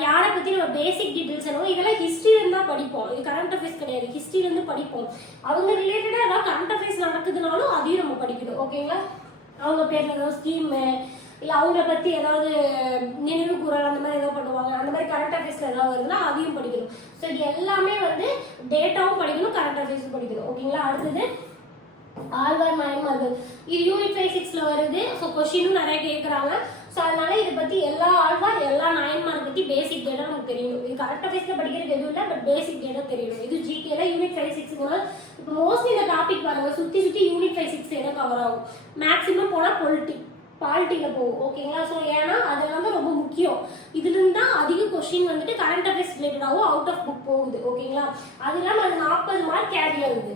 யாரை பத்தி நம்ம பேசிக் டீட்டெயில்ஸ் என்னவோ இதெல்லாம் ஹிஸ்டரியில இருந்தா படிப்போம். இது கரண்ட் அஃபேர்ஸ் கிடையாது, ஹிஸ்டரியில இருந்து படிப்போம். அவங்க ரிலேட்டடா ஏதாவது கரண்ட் அஃபேர்ஸ் நடக்குதுனாலும் அதையும் நம்ம படிக்கணும். ஓகேங்களா? அவங்க பேர்ல ஏதாவது ஸ்கீம் இல்லை அவங்கள பற்றி ஏதாவது நினைவு கூறல் அந்த மாதிரி ஏதாவது பண்ணுவாங்க, அந்த மாதிரி கரண்ட் அஃபேர்ஸில் ஏதாவது வருதுன்னா அதையும் படிக்கணும். ஸோ இது எல்லாமே வந்து டேட்டாவும் படிக்கணும், கரண்ட் அஃபேர்ஸும் படிக்கணும். ஓகேங்களா? அடுத்தது ஆழ்வார் நாயன்மார்கள். இது யூனிட் 5-6ல வருது. ஸோ கொஸ்டினும் நிறைய கேட்குறாங்க. ஸோ அதனால இதை பற்றி எல்லா ஆழ்வார் எல்லா நாயன்மார் பற்றி பேசிக் டேட்டா நமக்கு தெரியணும். இது கரண்ட் அஃபேர்ஸில் படிக்கிறது எதுவும் இல்லை, பட் பேசிக் டேட்டா தெரியணும். இது ஜிகேல யூனிட் 5-6 இப்போ மோஸ்ட்லி இந்த டாபிக் பாருங்க சுற்றி யூனிட் 5-6 என்ன கவர் ஆகும். மேக்ஸிமம் போனால் பாலிட்டியில போகும். ஓகேங்களா? ஸோ ஏன்னா அது வந்து ரொம்ப முக்கியம். இதுல இருந்து தான் அதிக கொஸ்டின் வந்துட்டு கரண்ட் அஃபேர்ஸ் ரிலேட்டடாகவும் அவுட் ஆஃப் புக் போகுது. ஓகேங்களா? அது இல்லாமல் அது 40 மார்க் கேரி ஆகுது.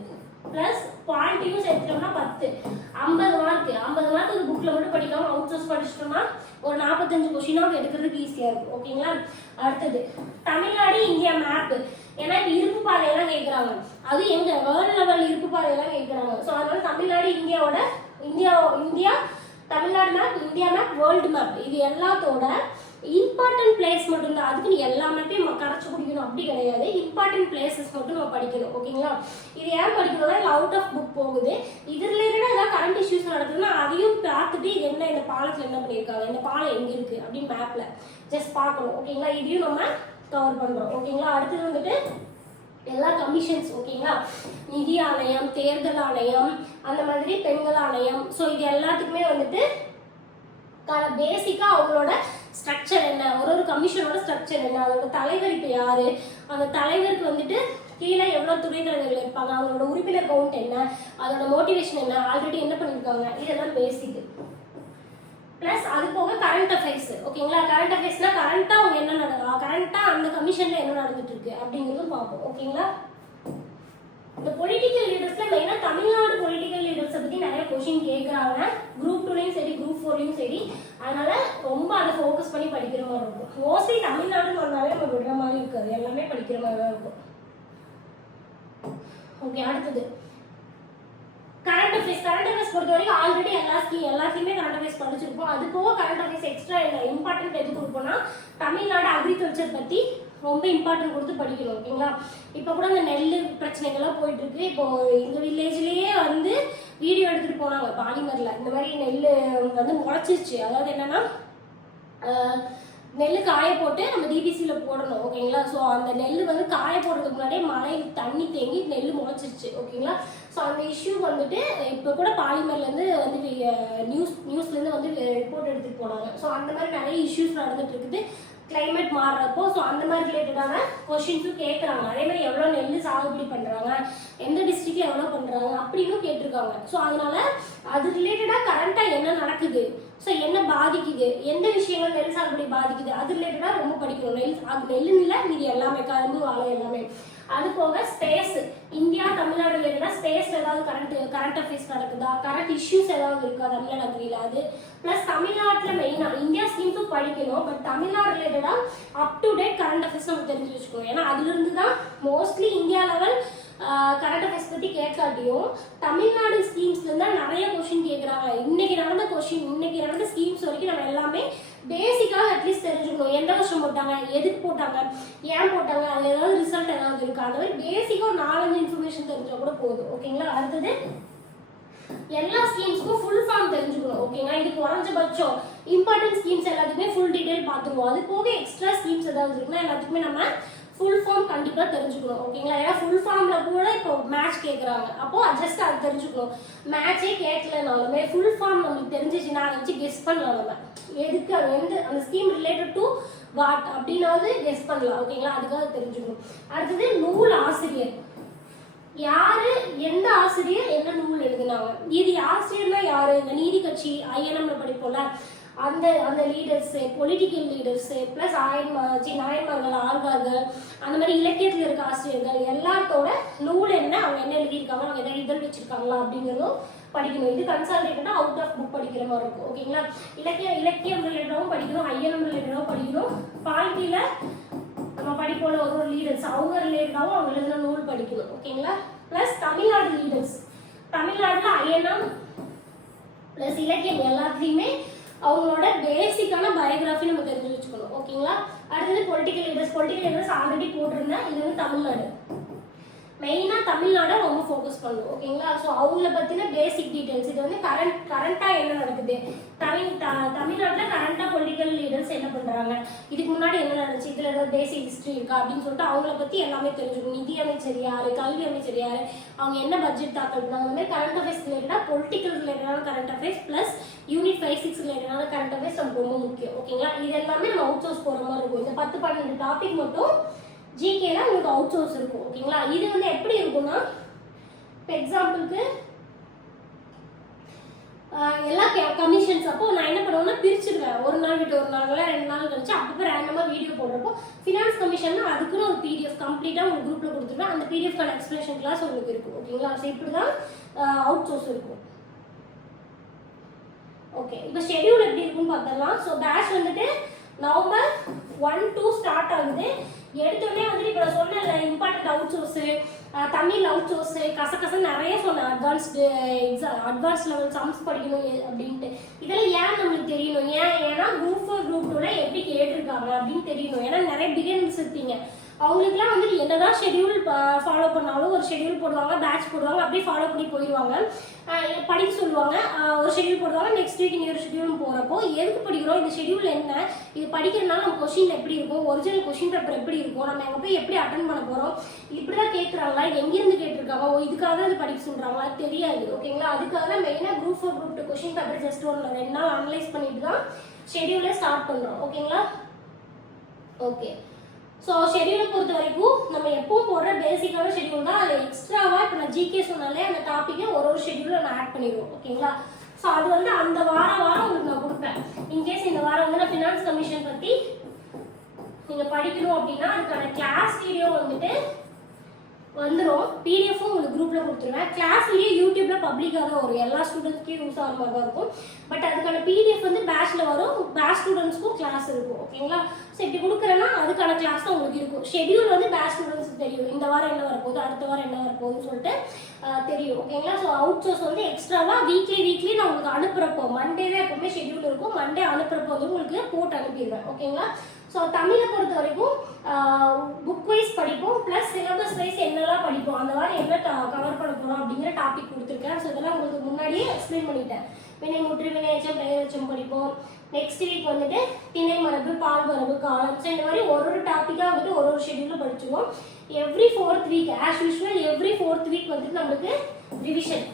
பிளஸ் பாயிண்ட்டையும் சேர்த்துட்டோம்னா 10 50 மார்க். 50 மார்க் ஒரு புக்ல மட்டும் படிக்காம அவுட் சோர்ஸ் படிச்சிட்டோம்னா ஒரு 45 கொஸ்டினாக எடுக்கிறதுக்கு ஈஸியா இருக்கும். ஓகேங்களா? அடுத்தது தமிழ்நாடு இந்தியா மேப். ஏன்னா இப்போ இருப்பு பாதையெல்லாம் கேட்குறாங்க. அது எங்க வேர்ல்ட் லெவல் இருப்பு பாதையெல்லாம் கேட்குறாங்க. ஸோ அதனால தமிழ்நாடு இந்தியாவோட India Tamil Nadu map, India map, world map இது எல்லாத்தோட இம்பார்ட்டன்ட் பிளேஸ் மட்டும் தான். அதுக்கு நீ எல்லா மேப்பையும் கரைச்சி குடிக்கணும் அப்படி கிடையாது. இம்பார்ட்டன்ட் பிளேசஸ் மட்டும் நம்ம படிக்கணும். ஓகேங்களா? இது ஏன் படிக்கணும்னா இது அவுட் ஆஃப் புக் போகுது. இது ரிலேட்டடா ஏதாவது கரண்ட் இஷ்யூஸ் நடக்குதுன்னா அதையும் பார்த்துட்டு இது என்ன, இந்த பாலத்தில் என்ன பண்ணியிருக்காங்க, இந்த பாலம் எங்க இருக்கு அப்படின்னு மேப்ல ஜஸ்ட் பார்க்கணும். ஓகேங்களா? இதையும் நம்ம கவர் பண்றோம். ஓகேங்களா? அடுத்தது வந்துட்டு எல்லா கமிஷன்ஸ். ஓகேங்களா? நிதி ஆணையம், தேர்தல் ஆணையம், அந்த மாதிரி பெண்கள் ஆணையம். ஸோ இது எல்லாத்துக்குமே வந்துட்டு பேசிக்கா அவங்களோட ஸ்ட்ரக்சர் என்ன, ஒரு கமிஷனோட ஸ்ட்ரக்சர் என்ன, அதோட தலைவர் இப்போ யாரு, அந்த தலைவருக்கு வந்துட்டு கீழே எவ்வளோ துணை தலைவர்கள் இருப்பாங்க, அவங்களோட உறுப்பினர் கவுண்ட் என்ன, அதோட மோட்டிவேஷன் என்ன, ஆல்ரெடி என்ன பண்ணியிருக்காங்க, இதெல்லாம் பேசிக். பிளஸ் அது போக கரண்ட் அஃபேர்ஸ். ஓகேங்களா? கரண்ட் அஃபேர்ஸ்னா கரண்டா அவங்க என்ன நடக்கும், கரண்டா அந்த கமிஷன்ல என்ன நடந்துட்டு இருக்கு அப்படிங்கிறதும் பார்ப்போம். ஓகேங்களா? இந்த பொலிட்டிக்கல் லீடர்ஸ்ல மெயினா தமிழ்நாடு பொலிட்டிக்கல் லீடர்ஸை பத்தி நிறைய கொஸ்டின் கேட்கறாங்க. குரூப் 2லயும் சரி குரூப் 4லயும் சரி. அதனால ரொம்ப அதை ஃபோக்கஸ் பண்ணி படிக்கிற மாதிரி இருக்கும். மோஸ்ட்லி தமிழ்நாடுன்னு வந்தாலே நம்ம விடுற மாதிரி இருக்காது, எல்லாமே படிக்கிற மாதிரி தான் இருக்கும். ஓகே, அடுத்தது கரண்ட் அஃபேர்ஸ். கரண்ட் அஃபேர்ஸ் பொறுத்த வரைக்கும் ஆல்ரெடி எல்லாத்தையுமே கரண்ட் அஃபேர்ஸ் படிச்சிருப்போம். அது போக கரண்ட் அஃபேர்ஸ் எக்ஸ்ட்ரா இம்பார்ட்டன்ட் எது கொடுப்போம்னா தமிழ்நாடு அக்ரிகல்ச்சர் பத்தி ரொம்ப இம்பார்ட்டன்ட் கொடுத்து படிக்கணும். ஓகேங்களா? இப்போ கூட இந்த நெல் பிரச்சனைகள்லாம் போயிட்டு இருக்கு. இப்போ இந்த வில்லேஜ்லயே வந்து வீடியோ எடுத்துட்டு போனாங்க பாலிமர்ல. இந்த மாதிரி நெல் வந்து முளைச்சிருச்சு. அதாவது என்னன்னா நெல் காய போட்டு நம்ம டிபிசியில போடணும். ஓகேங்களா? ஸோ அந்த நெல் வந்து காய போடுறதுக்கு முன்னாடியே மழை தண்ணி தேங்கி நெல் முளைச்சிருச்சு. ஓகேங்களா? ஸோ அந்த இஷ்யூ வந்துட்டு இப்போ கூட பாலிமர்லேருந்து வந்து நியூஸ்லேருந்து வந்து ரிப்போர்ட் எடுத்துகிட்டு போனாங்க. ஸோ அந்த மாதிரி நிறைய இஷ்யூஸ் நடந்துட்டு இருக்குது கிளைமேட் மாறுறப்போ. ஸோ அந்த மாதிரி ரிலேட்டடான கொஸ்டின்ஸும் கேட்குறாங்க. அதே மாதிரி எவ்வளோ நெல் சாகுபடி பண்ணுறாங்க, எந்த டிஸ்ட்ரிக்ட்ல எவ்வளோ பண்ணுறாங்க அப்படின்னு கேட்டிருக்காங்க. ஸோ அதனால அது ரிலேட்டடாக கரண்ட்டாக என்ன நடக்குது, ஸோ என்ன பாதிக்குது, எந்த விஷயங்கள் நெல் சாகுபடி பாதிக்குது, அது ரிலேட்டடாக ரொம்ப படிக்கணும். நெல்லுன்னு இல்லை, இது எல்லாமே கரும்பு வாழை எல்லாமே. அது போக ஸ்பேஸ், இந்தியா தமிழ்நாடு ரிலேட்டடா ஸ்பேஸ்ல ஏதாவது கரண்ட் அஃபேர்ஸ் நடக்குதா, கரண்ட் இஷ்யூஸ் ஏதாவது இருக்கா தமிழ்நாடு அக்ரியில, அது பிளஸ் தமிழ்நாட்டில் மெயினா இந்தியா ஸ்கீம்ஸும் படிக்கணும். பட் தமிழ்நாடு ரிலேட்டடா up to date current affairs நம்ம தெரிஞ்சு வச்சுக்கணும். ஏன்னா அதுல இருந்து தான் mostly India level current affairs பத்தி கேட்காட்டியும் தமிழ்நாடு ஸ்கீம்ஸ்ல இருந்தா நிறைய கொஸ்டின் கேட்கறாங்க. இன்னைக்கு நடந்த ஸ்கீம்ஸ் வரைக்கும் நம்ம எல்லாமே பேசிக்காக அட்லீஸ்ட் தெரிஞ்சுக்கணும். எந்த வருஷம் போட்டாங்க, எதுக்கு போட்டாங்க, ஏன் போட்டாங்க, அதுல ஏதாவது ரிசல்ட் ஏதாவது இருக்கா, அந்த மாதிரி பேசிக்கா ஒரு 4-5 இன்ஃபர்மேஷன் தெரிஞ்சா கூட போதும். ஓகேங்களா? அடுத்தது எல்லா ஸ்கீம்ஸ்க்கும் ஃபுல் ஃபார்ம் தெரிஞ்சுக்கணும். ஓகேங்களா, இது குறைஞ்சபட்சம் இம்பார்ட்டன்ட் ஸ்கீம்ஸ் எல்லாத்துக்குமே ஃபுல் டீடைல் பார்த்துருவோம். அது போக எக்ஸ்ட்ரா ஸ்கீம்ஸ் ஏதாவது இருக்குன்னா எல்லாத்துக்குமே நம்ம ஃபுல் ஃபார்ம் கண்டிப்பாக தெரிஞ்சுக்கணும். ஓகேங்களா, ஏன்னா ஃபுல் ஃபார்மில் கூட இப்போ மேட்ச் கேட்குறாங்க, அப்போது ஜஸ்ட் அது தெரிஞ்சுக்கணும். மேட்சே கேட்கலனாலுமே ஃபுல் ஃபார்ம் நம்மளுக்கு தெரிஞ்சிச்சுன்னா அதை வச்சு கெஸ் பண்ணலாம். நம்ம எதுக்கு அது வந்து அந்த ஸ்கீம் ரிலேட்டட் டு வாட் அப்படின்னாவது கெஸ் பண்ணலாம். ஓகேங்களா, அதுக்காக தெரிஞ்சுக்கணும். அடுத்தது நூல் ஆசிரியர் யாரு, எந்த ஆசிரியர் என்ன நூல் எழுதினாங்க. இது ஆசிரியர்னா யாரு, இந்த நீதி கட்சி ஐஎன்எம்ல படிப்போம்ல அந்த அந்த லீடர்ஸு, பொலிட்டிக்கல் லீடர்ஸு, ப்ளஸ் நாயன்மார்கள், ஆழ்வார்கள், அந்த மாதிரி இலக்கியத்தில் இருக்க ஆசிரியர்கள் எல்லாத்தோட நூல் என்ன, அவங்க என்ன எழுதியிருக்காங்க, அவங்க எதாவது இதழ் வச்சிருக்காங்களா அப்படிங்கிறதும் படிக்கணும். இது கன்சல்டேட்டா அவுட் ஆஃப் புக் படிக்கிற மாதிரி இருக்கும். ஓகேங்களா, இலக்கியம் ரிலேட்டடாகவும் படிக்கணும், ஐஎன்எம் ரிலேட்டடாகவும் படிக்கணும். பாலிட்டியில நம்ம படிப்போல ஒரு லீடர்ஸ் அவங்க ரிலேட்டடாகவும் அவங்க எழுதின நூல் படிக்கணும். ஓகேங்களா, ப்ளஸ் தமிழ்நாடு லீடர்ஸ், தமிழ்நாடுல ஐஎன்எம் ப்ளஸ் இலக்கியம் எல்லாத்துலேயுமே அவங்களோட பேசிக்கான பயோகிராஃபி நம்ம தெரிஞ்சு வச்சுக்கணும். ஓகேங்களா, அடுத்தது பொலிட்டிக்கல் லீடர்ஸ் ஆல்ரெடி போட்டிருந்தேன். இது வந்து தமிழ்நாடு, மெயினாக தமிழ்நாடை ரொம்ப ஃபோக்கஸ் பண்ணும். ஓகேங்களா, ஸோ அவங்கள பற்றின பேசிக் டீட்டெயில்ஸ். இது வந்து கரண்ட்டாக என்ன நடக்குது, தமிழ்நாட்டில் கரண்ட்டாக பொலிட்டிக்கல் லீடர்ஸ் என்ன பண்ணுறாங்க, இதுக்கு முன்னாடி என்ன நடந்துச்சு, இதில் ஏதாவது பேசிக் ஹிஸ்ட்ரி இருக்கா அப்படின்னு சொல்லிட்டு அவங்கள பற்றி எல்லாமே தெரிஞ்சுக்கணும். நிதி அமைச்சர் யார், கல்வி அமைச்சர் யார், அவங்க என்ன பட்ஜெட் தாக்கல் பண்ணாங்க, அந்த மாதிரி கரண்ட் அஃபேர்ஸ் ரிலேட்டடாக பொலிட்டிக்கல் ரிலேட்டடான கரண்ட் அஃபேர்ஸ் ப்ளஸ் யூனிட் 5-6 ரிலேட்டடான கரண்ட் அஃபேர்ஸ் நமக்கு ரொம்ப முக்கியம். ஓகேங்களா, இது எல்லாமே நம்ம அவுட் சோர்ஸ் போகிற மாதிரி இருக்கும். இந்த 10-12 டாபிக் மட்டும் ஜிகேல உங்களுக்கு அவுட் சோர்ஸ் இருக்கும். ஓகேங்களா, இது வந்து எப்படி இருக்கும்னா, இப்போ எக்ஸாம்பிளுக்கு எல்லா கமிஷன்ஸ் அப்போ நான் என்ன பண்ணுவேன்னா பிரிச்சுடுவேன். ஒரு நாள் விட்டு ஒரு நாள் 2 நாள் கழிச்சு அப்பப்போ ரேண்டமாக வீடியோ போடுறப்போ ஃபினான்ஸ் கமிஷன்னா அதுக்குன்னு ஒரு பிடிஎஃப் கம்ப்ளீட்டாக உங்களுக்கு குரூப்பில் கொடுத்துருவேன். அந்த பிடிஎஃப்கான எக்ஸ்பிளேஷன் கிளாஸ் உங்களுக்கு இருக்கும். ஓகேங்களா, ஸோ இப்படி தான் அவுட் சோர்ஸ் இருக்கும். ஓகே, இப்போ ஷெடியூல் எப்படி இருக்குன்னு பார்த்துடலாம். ஸோ பேட்ச் வந்துட்டு நவம்பர் 1-2 ஸ்டார்ட் ஆகுது. எடுத்தோடனே வந்துட்டு இப்போ நான் சொன்ன important out source, Tamil out source, கசகசன்னு நிறைய சொன்னேன். அட்வான்ஸ் லெவல் சம்ஸ் படிக்கணும் அப்படின்ட்டு. இதெல்லாம் ஏன் நம்மளுக்கு தெரியணும், ஏன்னா குரூப் 4 குரூப் 2ல எப்படி கேட்டிருக்காங்க அப்படின்னு தெரியணும். ஏன்னா நிறைய பிகினர்ஸ் இருப்பீங்க, அவங்களுக்குலாம் வந்துட்டு என்னதான் ஷெடியூல் ஃபாலோ பண்ணாலும் ஒரு ஷெடியூல் போடுவாங்க, பேட்ச் போடுவாங்க, அப்படியே ஃபாலோ பண்ணி போயிடுவாங்க. படிக்க சொல்லுவாங்க, ஒரு ஷெடியூல் போடுவாங்க, நெக்ஸ்ட் வீக் இன்னொரு ஷெடியூல் போகிறப்போ எதுக்கு படிக்கிறோம், இந்த ஷெடியூல் என்ன, இது படிக்கிறதுனால நம்ம கொஸ்டின் எப்படி இருக்கும், ஒரிஜினல் கொஸ்டின் பேப்பர் எப்படி இருக்கும், நம்ம எங்கே போய் எப்படி அட்டன் பண்ண போகிறோம், இப்படிதான் கேட்குறாங்களா, எங்கேருந்து கேட்டிருக்காங்க, இதுக்காக தான் இது படிக்க சொல்கிறாங்களா தெரியாது. ஓகேங்களா, அதுக்காக தான் மெயினாக group 4 group 2 question paper just 2 நாள் அனலைஸ் பண்ணிட்டு தான் ஷெடியூலை ஸ்டார்ட் பண்ணுறோம். ஓகேங்களா, ஓகே. ஸோ ஷெடியூலை பொறுத்த வரைக்கும் நம்ம எப்பவும் போடுற பேசிக்கான ஷெடியூல் தான். அதில் எக்ஸ்ட்ராவாக இப்போ நான் ஜிகே சொன்னாலே அந்த டாப்பிக்கை ஒரு ஷெடியூலில் நான் ஆட் பண்ணிடுவோம். ஓகேங்களா, ஸோ அது வந்து அந்த வாரம் உங்களுக்கு நான் கொடுப்பேன். இன்கேஸ் இந்த வாரம் வந்து நான் ஃபினான்ஸ் கமிஷன் பற்றி நீங்கள் படிக்கணும் அப்படின்னா அதுக்கான கிளாஸ் வீடியோ வந்துட்டு வந்துடும். பிடிஎஃப்பும் உங்களுக்கு குரூப்பில் கொடுத்துருவேன். கிளாஸ் வீடியோ யூடியூப்ல பப்ளிக்காக தான் வரும், எல்லா ஸ்டூடெண்ட்ஸ்க்கும் யூஸ் ஆகிற மாதிரி தான் இருக்கும். பட் அதுக்கான பிடிஎஃப் வந்து பேட்ச்ல வரும், பேட்ச் ஸ்டூடெண்ட்ஸ்க்கும் கிளாஸ் இருக்கும். ஓகேங்களா, ஸோ இப்படி கொடுக்குறேன்னா அதுக்கான கிளாஸ் தான் உங்களுக்கு இருக்கும். ஷெடியூல் வந்து பேட்ச் ஸ்டூடெண்ட்ஸ்க்கு தெரியும், இந்த வாரம் என்ன வரப்போகுது, அடுத்த வாரம் என்ன வரப்போகுதுன்னு சொல்லிட்டு தெரியும். ஓகேங்களா, ஸோ அவுட் சோர்ஸ் வந்து எக்ஸ்ட்ராவாக வீக்லி நான் உங்களுக்கு அனுப்புறப்போ, மண்டே தான் எப்பவுமே ஷெடியூல் இருக்கும், மண்டே அனுப்புறப்போ வந்து உங்களுக்கு போட்டு அனுப்பிடுவேன். ஓகேங்களா, ஸோ தமிழை பொறுத்த வரைக்கும் புக் வைஸ் படிப்போம், ப்ளஸ் சிலபஸ் வைஸ் என்னெல்லாம் படிப்போம், அந்த வாரம் என்ன கவர் பண்ண போகிறோம் அப்படிங்கிற டாபிக் கொடுத்துருக்கேன். ஸோ இதெல்லாம் உங்களுக்கு முன்னாடியே எக்ஸ்பிளைன் பண்ணிட்டேன். வினை முற்று வினையச்சம் பெயரச்சம் படிப்போம். நெக்ஸ்ட் வீக் வந்துட்டு திணை மரபு, பால் மரபு, காலம். ஸோ இந்த மாதிரி ஒரு டாப்பிக்காக வந்துட்டு ஒரு ஷெடியூலில் படிச்சுவோம். Every 4th week as usual every 4th week வந்துட்டு நம்மளுக்கு ரிவிஷன்.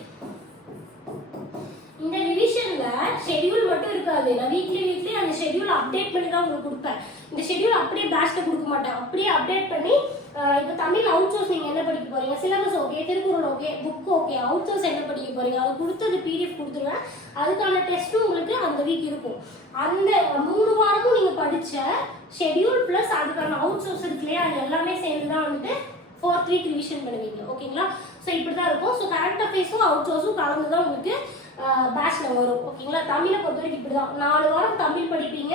இந்த ரிவிஷன்ல ஷெடியூல் மட்டும் இருக்காது, நான் வீக்லி அந்த ஷெடியூல் அப்டேட் பண்ணி தான் உங்களுக்கு கொடுப்பேன். இந்த ஷெடியூல் அப்படியே பேட்ச்ல கொடுக்க மாட்டேன், அப்படியே அப்டேட் பண்ணி இப்போ தமிழ் அவுட் சோர்ஸ் நீங்கள் என்ன படிக்க போறீங்க, syllabus okay, Thirukkural okay, book okay, out source என்ன படிக்க போறீங்க அதை கொடுத்து அது பிடிஎஃப் கொடுத்துருவேன். அதுக்கான டெஸ்ட்டும் உங்களுக்கு அந்த வீக் இருக்கும். அந்த 3 வாரமும் நீங்கள் படிச்ச ஷெடியூல் ப்ளஸ் அதுக்கான அவுட் சோர்ஸ் இருக்கு இல்லையா, அது எல்லாமே சேர்ந்து தான் வந்துட்டு 4th வீக் ரிவிஷன் பண்ணுவீங்க. ஓகேங்களா, ஸோ இப்படி தான் இருக்கும். ஸோ கரண்ட் அஃபேர்ஸும் அவுட் சோர்ஸும் கலந்து தான் உங்களுக்கு பேட்ச்ல வரும். ஓகேங்களா, தமிழை பொறுத்த வரைக்கும் இப்படி தான் 4 வாரம் தமிழ் படிப்பீங்க,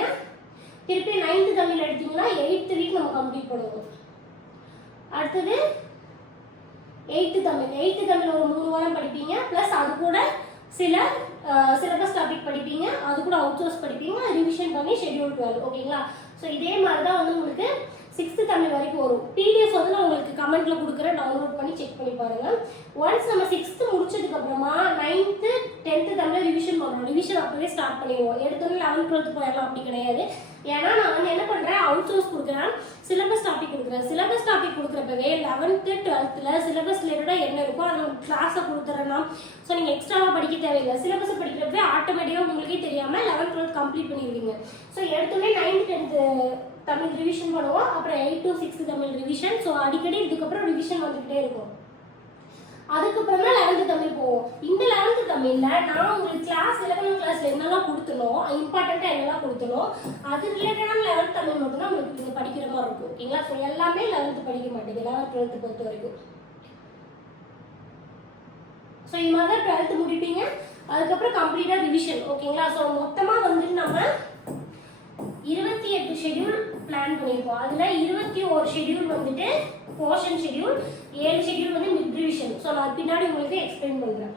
திருப்பி 9th தமிழ் எடுத்தீங்கன்னா 8th வீக் நம்ம கம்ப்ளீட் பண்ணுவோம். அடுத்தது 8th தமிழ் ஒரு 3 வாரம் படிப்பீங்க, ப்ளஸ் அது கூட சில சிலபஸ் டாபிக் படிப்பீங்க, அது கூட அவுட் சோர்ஸ் படிப்பீங்க, ரிவிஷன் பண்ணி ஷெடியூல் 12. ஓகேங்களா, ஸோ இதே மாதிரி தான் வந்து உங்களுக்கு 6th தமிழ் வரைக்கும் வரும். பிடிஎஃப் வந்து நான் உங்களுக்கு கமெண்ட்ல கொடுக்குறேன், டவுன்லோட் பண்ணி செக் பண்ணி பாருங்க. ஒன்ஸ் நம்ம 6th முடிச்சதுக்கு அப்புறமா 9th 10th தமிழ் ரிவிஷன் பண்ணணும். ரிவிஷன் அப்பவே ஸ்டார்ட் பண்ணிடுவோம். எடுத்தோடனே 11th 12th போயிடலாம் அப்படி கிடையாது. ஏன்னா நான் வந்து என்ன பண்றேன், அவுட் சோர்ஸ் கொடுக்குறேன், சிலபஸ் டாபிக் கொடுக்குறேன். சிலபஸ் டாபிக் கொடுக்குறப்பவே 11th 12th சிலபஸ் ரிலேட்டடா என்ன இருக்கோ அதை கிளாஸை கொடுத்துறேன்னா, ஸோ நீங்க எக்ஸ்ட்ராவா படிக்க தேவையில்லை. சிலபஸ் படிக்கிறப்பவே ஆட்டோமேட்டிக்காக உங்களுக்கே தெரியாம 11th 12th கம்ப்ளீட் பண்ணிடுவீங்க. ஸோ எடுத்தோடனே 9th 10th தமிழ் ரிவிஷன் பண்ணுவோம். அப்புறம் 8th to 6th Tamil revision. So அடிக்கடி இதுக்கப்புறம் ரிவிஷன் வந்துகிட்டே இருக்கும். அதுக்கப்புறமா 11th தமிழ் போவோம். இந்த 11th தமிழ்ல நான் உங்களுக்கு கிளாஸ் 11th கிளாஸ்ல என்னெல்லாம் கொடுத்தனோம், இம்பார்ட்டண்டா என்னெல்லாம் கொடுத்தனோம், அது ரிலேட்டடான 11th தமிழ் மட்டும் தான் உங்களுக்கு நீங்க படிக்கிற மாதிரி இருக்கும். ஓகேங்களா? ஸோ எல்லாமே 11th படிக்க மாட்டீங்க, 11th 12th பொறுத்த வரைக்கும். ஸோ இது மாதிரி 12th முடிப்பீங்க. அதுக்கப்புறம் கம்ப்ளீட்டா ரிவிஷன். ஓகேங்களா? ஸோ மொத்தமா வந்துட்டு நம்ம 28 ஷெட்யூல் பிளான் பண்ணியிருக்கோம். அதுல 21 ஷெட்யூல் வந்துட்டு போர்ஷன் ஷெட்யூல், 7 ஷெட்யூல் வந்து மிட் ரிவிஷன். ஸோ நான் பின்னாடி உங்களுக்கு எக்ஸ்பிளைன் பண்றேன்.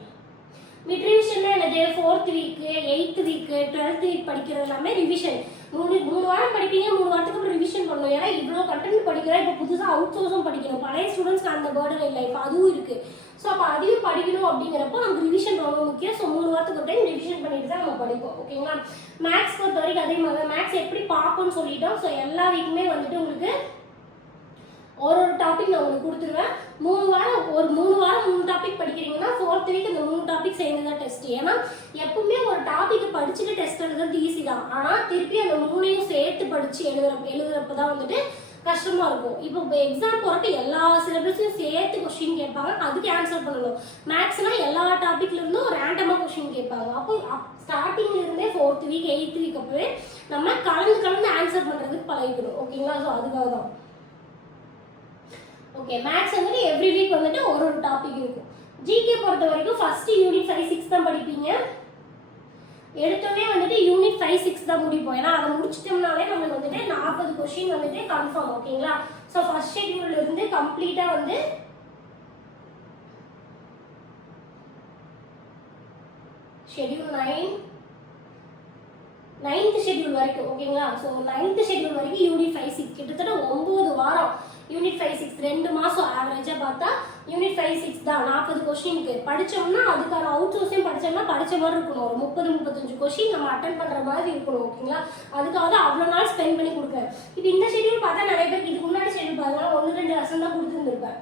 மிட் ரிவிஷன்ல என்னது 4th week, 8th week, 12th week படிக்கிறது எல்லாமே ரிவிஷன். மூணு வாரம் படிப்பீங்க, 3 வாரத்துக்கு அப்புறம் ரிவிஷன் பண்ணணும். ஏன்னா இவ்வளோ கண்டென்ட் படிக்கிறேன், இப்போ புதுசாக அவுட் சோர்ஸும் படிக்கணும். பழைய ஸ்டூடெண்ட்ஸ்க்கு அந்த பேர்டன் இல்லை, இப்போ அதுவும் இருக்கு. ஸோ அப்போ அதையும் படிக்கணும் அப்படிங்கிறப்போ நமக்கு ரிவிஷன் ரொம்ப முக்கியம். ஸோ 3 வாரத்துக்கு டைம் ரிவிஷன் பண்ணிட்டு தான் நம்ம படிப்போம். ஓகேங்களா? மேக்ஸ் பொறுத்த வரைக்கும் அதே மாதிரி மேக்ஸ் எப்படி பார்ப்போம்னு சொல்லிட்டோம். ஸோ எல்லா வீக்குமே வந்துட்டு உங்களுக்கு ஒரு டாபிக் நான் உங்களுக்கு கொடுத்துருவேன். 3 வாரம் 3 டாபிக் படிக்கிறீங்கன்னா 4th வீக் இந்த 3 டாபிக் சேர்ந்துதான் டெஸ்ட். ஏன்னா எப்பவுமே ஒரு டாபிக் படிச்சுட்டு டெஸ்ட் எழுதுறது ஈஸி தான். ஆனால் திருப்பி அந்த 3ஐயும் சேர்த்து படிச்சு எழுதுறப்பதான் வந்துட்டு கஷ்டமா இருக்கும். இப்போ எக்ஸாம் போறப்ப எல்லா சிலபஸையும் சேர்த்து கொஸ்டின் கேட்பாங்க, அதுக்கு ஆன்சர் பண்ணணும். மேக்ஸ்னா எல்லா டாபிக்ல இருந்தும் ரேண்டமா கொஸ்டின் கேட்பாங்க. அப்போ ஸ்டார்டிங்ல இருந்தே 4th வீக் 8th வீக் அப்பவே நம்ம கலந்து ஆன்சர் பண்றதுக்கு பழகிக்கணும். ஓகேங்களா? ஸோ அதுக்காக தான். ஓகே, மேக்ஸ் வந்துட்டு எவ்ரி வீக் வந்துட்டு ஒரு டாபிக் இருக்கும். ஜிகே பொறுத்த வரைக்கும் ஃபர்ஸ்ட் யூனிட் 5 6 தான் படிப்பீங்க. எடுத்தோடனே வந்துட்டு யூனிட் 5 6 தான் முடிப்போம். ஏன்னா அதை முடிச்சிட்டோம்னாலே நம்மளுக்கு வந்துட்டு 40 கொஸ்டின் வந்துட்டு கன்ஃபார்ம். ஓகேங்களா? ஸோ ஃபர்ஸ்ட் ஷெட்யூல்ல இருந்து கம்ப்ளீட்டா வந்து ஷெட்யூல் 9th ஷெட்யூல் வரைக்கும். ஓகேங்களா? ஸோ 9th ஷெட்யூல் வரைக்கும் யூனிட் 5 6 கிட்டத்தட்ட 9 வாரம். யூனிட் 5 6 2 மாசம் ஆவரேஜா பார்த்தா யூனிட் 5 6 தான் 40 கொஸ்டினுக்கு படிச்சோம்னா, அதுக்கான அவுட் சோர்ஸையும் படிச்சோம்னா படிச்ச மாதிரி இருக்கணும். ஒரு 30-35 கொஸ்டின் நம்ம அட்டன் பண்ற மாதிரி இருக்கணும். ஓகேங்களா? அதுக்காக தான் அவ்வளவு நாள் ஸ்பெண்ட் பண்ணி கொடுக்குறேன். இப்போ இந்த ஷெட்யூல் பார்த்தா நிறைய பேருக்கு இதுக்கு முன்னாடி ஷெட்யூல் பாருங்க 1-2 லெசன் தான் கொடுத்துருந்துருப்பேன்.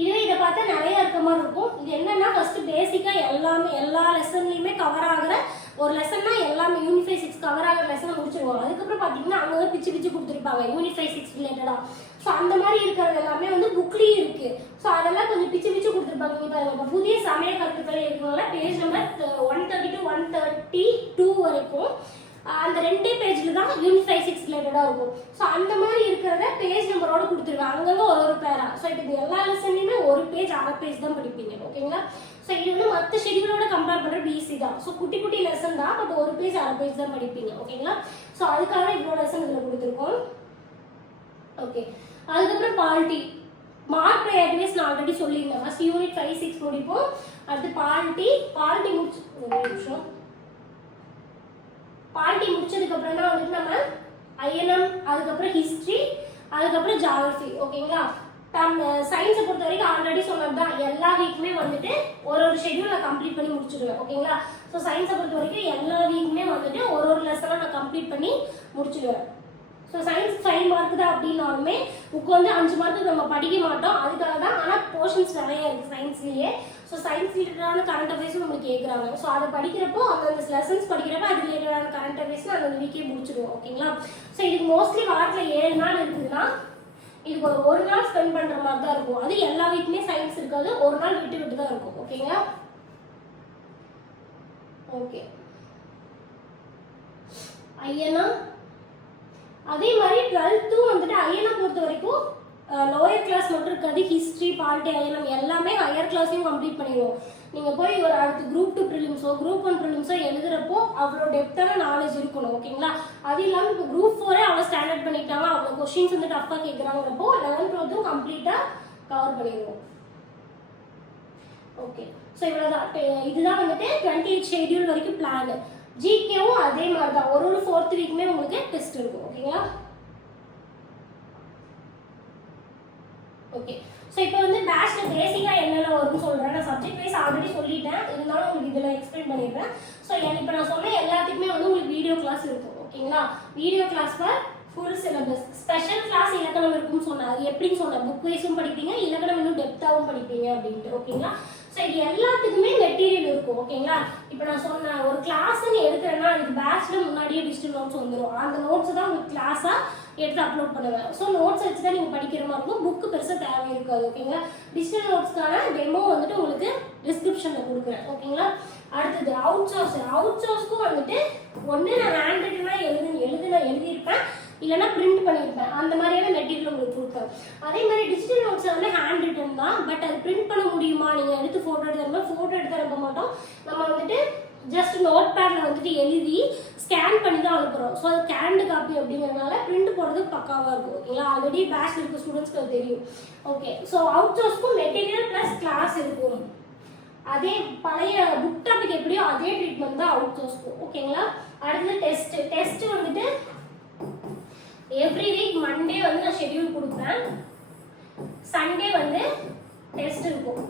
இதுவே இதை பார்த்தா நிறைய இருக்க மாதிரி இருக்கும். இது என்னன்னா ஃபர்ஸ்ட் பேசிக்கா எல்லா லெசன்லயுமே கவர் ஆகுற ஒரு லெசன்னா எல்லாமே யூனிட் 5 6 கவர் ஆகிற லெசனை முடிச்சிருவாங்க. அதுக்கப்புறம் பார்த்தீங்கன்னா அங்கே பிச்சு கொடுத்துருப்பாங்க யூனிட் 5 6 ரிலேட்டடா. ஸோ அந்த மாதிரி இருக்கிறது எல்லாமே வந்து புக்லேயும் இருக்கு. ஸோ அதெல்லாம் கொஞ்சம் பிச்சு கொடுத்துருப்பாங்க. இப்போ புதிய சமய கருத்துக்களை இருக்கிறதுனால பேஜ் நம்பர் 130 to 132 வரைக்கும் அந்த 2 பேஜ்ல தான் யூனிட் 5 6 ரிலேட்டடா இருக்கும். ஸோ அந்த மாதிரி இருக்கிறத பேஜ் நம்பரோட கொடுத்துருவேன். அங்கங்க ஒரு பேரா. ஸோ இப்போ எல்லா லெசன்லையுமே ஒரு பேஜ் அரை பேஜ் தான் படிப்பீங்க. ஓகேங்களா? ஸோ இது வந்து மற்ற ஷெட்யூலோட கம்பேர் பண்ற பிசி தான். ஸோ குட்டி லெசன் தான், பட் ஒரு பேஜ் அரை பேஜ் தான் படிப்பீங்க. ஓகேங்களா? ஸோ அதுக்காக இவ்வளோ லெசன் இதில் கொடுத்துருக்கோம். ஓகே, அதுக்கப்புறம் பாலிட்டி மார்க் ப்ரையாரிட்டிஸ் நான் ஆல்ரெடி சொல்லியிருந்தேன். ஃபர்ஸ்ட் யூனிட் 5 6 முடிப்போம். அடுத்து பாலிட்டி முடிச்சு பாலிட்டி முடிச்சதுக்கு அப்புறம் தான் வந்துட்டு நம்ம ஐஎன்எம், அதுக்கப்புறம் ஹிஸ்டரி, அதுக்கப்புறம் ஜியாகிரபி. ஓகேங்களா? சயின்ஸை பொறுத்த வரைக்கும் ஆல்ரெடி சொன்னதுதான் எல்லா வீக்குமே வந்துட்டு ஒரு ஷெட்யூல் நான் கம்ப்ளீட் பண்ணி முடிச்சிடுவேன். ஓகேங்களா? ஸோ சயின்ஸை பொறுத்த வரைக்கும் எல்லா வீக்குமே வந்துட்டு ஒரு லெசனை நான் கம்ப்ளீட் பண்ணி முடிச்சிடுவேன். ஸோ சயின்ஸ் 5 மார்க் தான் அப்படின்னாலுமே உட்காந்து 5 மார்க்கு நம்ம படிக்க மாட்டோம். அதுக்காக தான். ஆனால் போர்ஷன்ஸ் நிறைய இருக்கு சயின்ஸ்லேயே. ஸோ சயின்ஸ் ரிலேட்டடான கரண்ட் அஃபேர்ஸும் நம்மளுக்கு கேட்குறாங்க. ஸோ அதை படிக்கிறப்போ அந்த லெசன்ஸ் படிக்கிறப்போ அது ரிலேட்டடான கரண்ட் அஃபேர்ஸ் அந்த வீக்கே முடிச்சிடுவோம். ஓகேங்களா? ஸோ இதுக்கு மோஸ்ட்லி வாரத்தில் 7 நாள் இருக்குதுன்னா இதுக்கு ஒரு நாள் ஸ்பெண்ட் பண்ற மாதிரி தான் இருக்கும். அது எல்லா வீக்குமே சயின்ஸ் இருக்காது, ஒரு நாள் விட்டு தான் இருக்கும். ஓகேங்களா? ஓகே, ஐஎன்எம் அதே மாதிரி 12th வந்துட்டு ஐஎன்எம் பொறுத்த வரைக்கும் லோயர் கிளாஸ் மட்டும் இருக்காது. ஹிஸ்டரி, பாலிட்டி, ஐஎன்எம் எல்லாமே ஹையர் கிளாஸையும் கம்ப்ளீட் பண்ணிடுவோம். நீங்க போய் ஒரு அடுத்து குரூப் 2 ப்ரிலிம்ஸோ குரூப் 1 ப்ரிலிம்ஸோ எழுதுறப்போ அவ்வளோ டெப்த்தான நாலேஜ் இருக்கணும். ஓகேங்களா? அது இல்லாமல் இப்போ குரூப் 4 அவ்வளோ ஸ்டாண்டர்ட் பண்ணிட்டாங்க, அவ்வளோ கொஸ்டின்ஸ் வந்து டஃப்பாக கேட்குறாங்கிறப்போ 11th 12th கம்ப்ளீட்டாக கவர் பண்ணிடுவோம். ஓகே, ஸோ இவ்வளோதான். இதுதான் வந்துட்டு 28 ஷெட்யூல் வரைக்கும் பிளான். ஜிகேவும் அதே மாதிரி தான். ஒரு 4th வீக்குமே உங்களுக்கு டெஸ்ட் இருக்கும். ஓகேங்களா? ஓகே. ஸோ இப்போ வந்து பேட்ச்ல பேசிக்காக என்னென்ன வரும்னு சொல்கிறேன். நான் சப்ஜெக்ட் வைஸ் ஆல்ரெடி சொல்லிட்டேன், இருந்தாலும் உங்களுக்கு இதில் எக்ஸ்பிளைன் பண்ணிடுறேன். ஸோ இப்போ நான் சொன்ன எல்லாத்துக்குமே வந்து உங்களுக்கு வீடியோ கிளாஸ் இருக்கும். ஓகேங்களா, video class for full syllabus. Special class இலக்கணம் இருக்குன்னு சொன்னேன். அது எப்படின்னு சொன்னேன், புக் வைஸும் படிப்பீங்க, இலக்கணம் இன்னும் டெப்த்தாகவும் படிப்பீங்க அப்படின்ட்டு. ஓகேங்களா, ஸோ இது எல்லாத்துக்குமே மெட்டீரியல் இருக்கும். ஓகேங்களா, இப்போ நான் சொன்னேன் ஒரு கிளாஸ்ன்னு எடுக்கிறேன்னா அதுக்கு பேட்ச்ல முன்னாடியே டிஜிட்டல் நோட்ஸ் வந்துடும். அந்த நோட்ஸ் தான் உங்களுக்கு கிளாஸாக எடுத்து அப்லோட் பண்ணுவேன். ஸோ நோட்ஸ் வச்சு தான் நீங்கள் படிக்கிற மாதிரி இருக்கும். புக்கு பெருசாக தேவை இருக்காது. ஓகேங்களா, டிஜிட்டல் நோட்ஸ்க்கான டெமோ வந்துட்டு உங்களுக்கு டிஸ்கிரிப்ஷனில் கொடுக்குறேன். ஓகேங்களா, அடுத்தது அவுட் சோர்ஸ். அவுட் சோர்ஸ்க்கும் வந்துட்டு ஒன்று நான் ஹேண்ட் ரிட்டனாக எழுதியிருப்பேன், இல்லைன்னா பிரிண்ட் பண்ணியிருப்பேன். அந்த மாதிரியான மெட்டீரியல் உங்களுக்கு கொடுப்பேன். அதே மாதிரி டிஜிட்டல் நோட்ஸ் வந்து ஹேண்ட் ரிட்டன் தான், பட் அது பிரிண்ட் பண்ண முடியுமா, நீங்கள் எடுத்து ஃபோட்டோ எடுத்து அனுப்ப மாட்டோம். நம்ம வந்துட்டு ஜஸ்ட் நோட் பேட்ல வந்துட்டு எழுதி ஸ்கேன் பண்ணி தான் அனுப்புகிறோம். ஸோ அது கேண்டு காப்பி அப்படிங்கிறதுனால பிரிண்ட் போடுறது பக்காவாக இருக்கும். ஓகேங்களா, ஆல்ரெடி பேட்ச்ல இருக்க ஸ்டூடெண்ட்ஸ்க்கு அது தெரியும். ஓகே, ஸோ அவுட் சோர்ஸ்க்கும் மெட்டீரியல் ப்ளஸ் கிளாஸ் இருக்கும். அதே பழைய புக் டாபிக் எப்படியோ அதே ட்ரீட்மெண்ட் தான் அவுட் சோர்ஸ்க்கும். ஓகேங்களா, அடுத்தது டெஸ்ட் வந்துட்டு எவ்ரி வீக் மண்டே வந்து நான் ஷெட்யூல் கொடுப்பேன். சண்டே வந்து டெஸ்ட் இருக்கும்.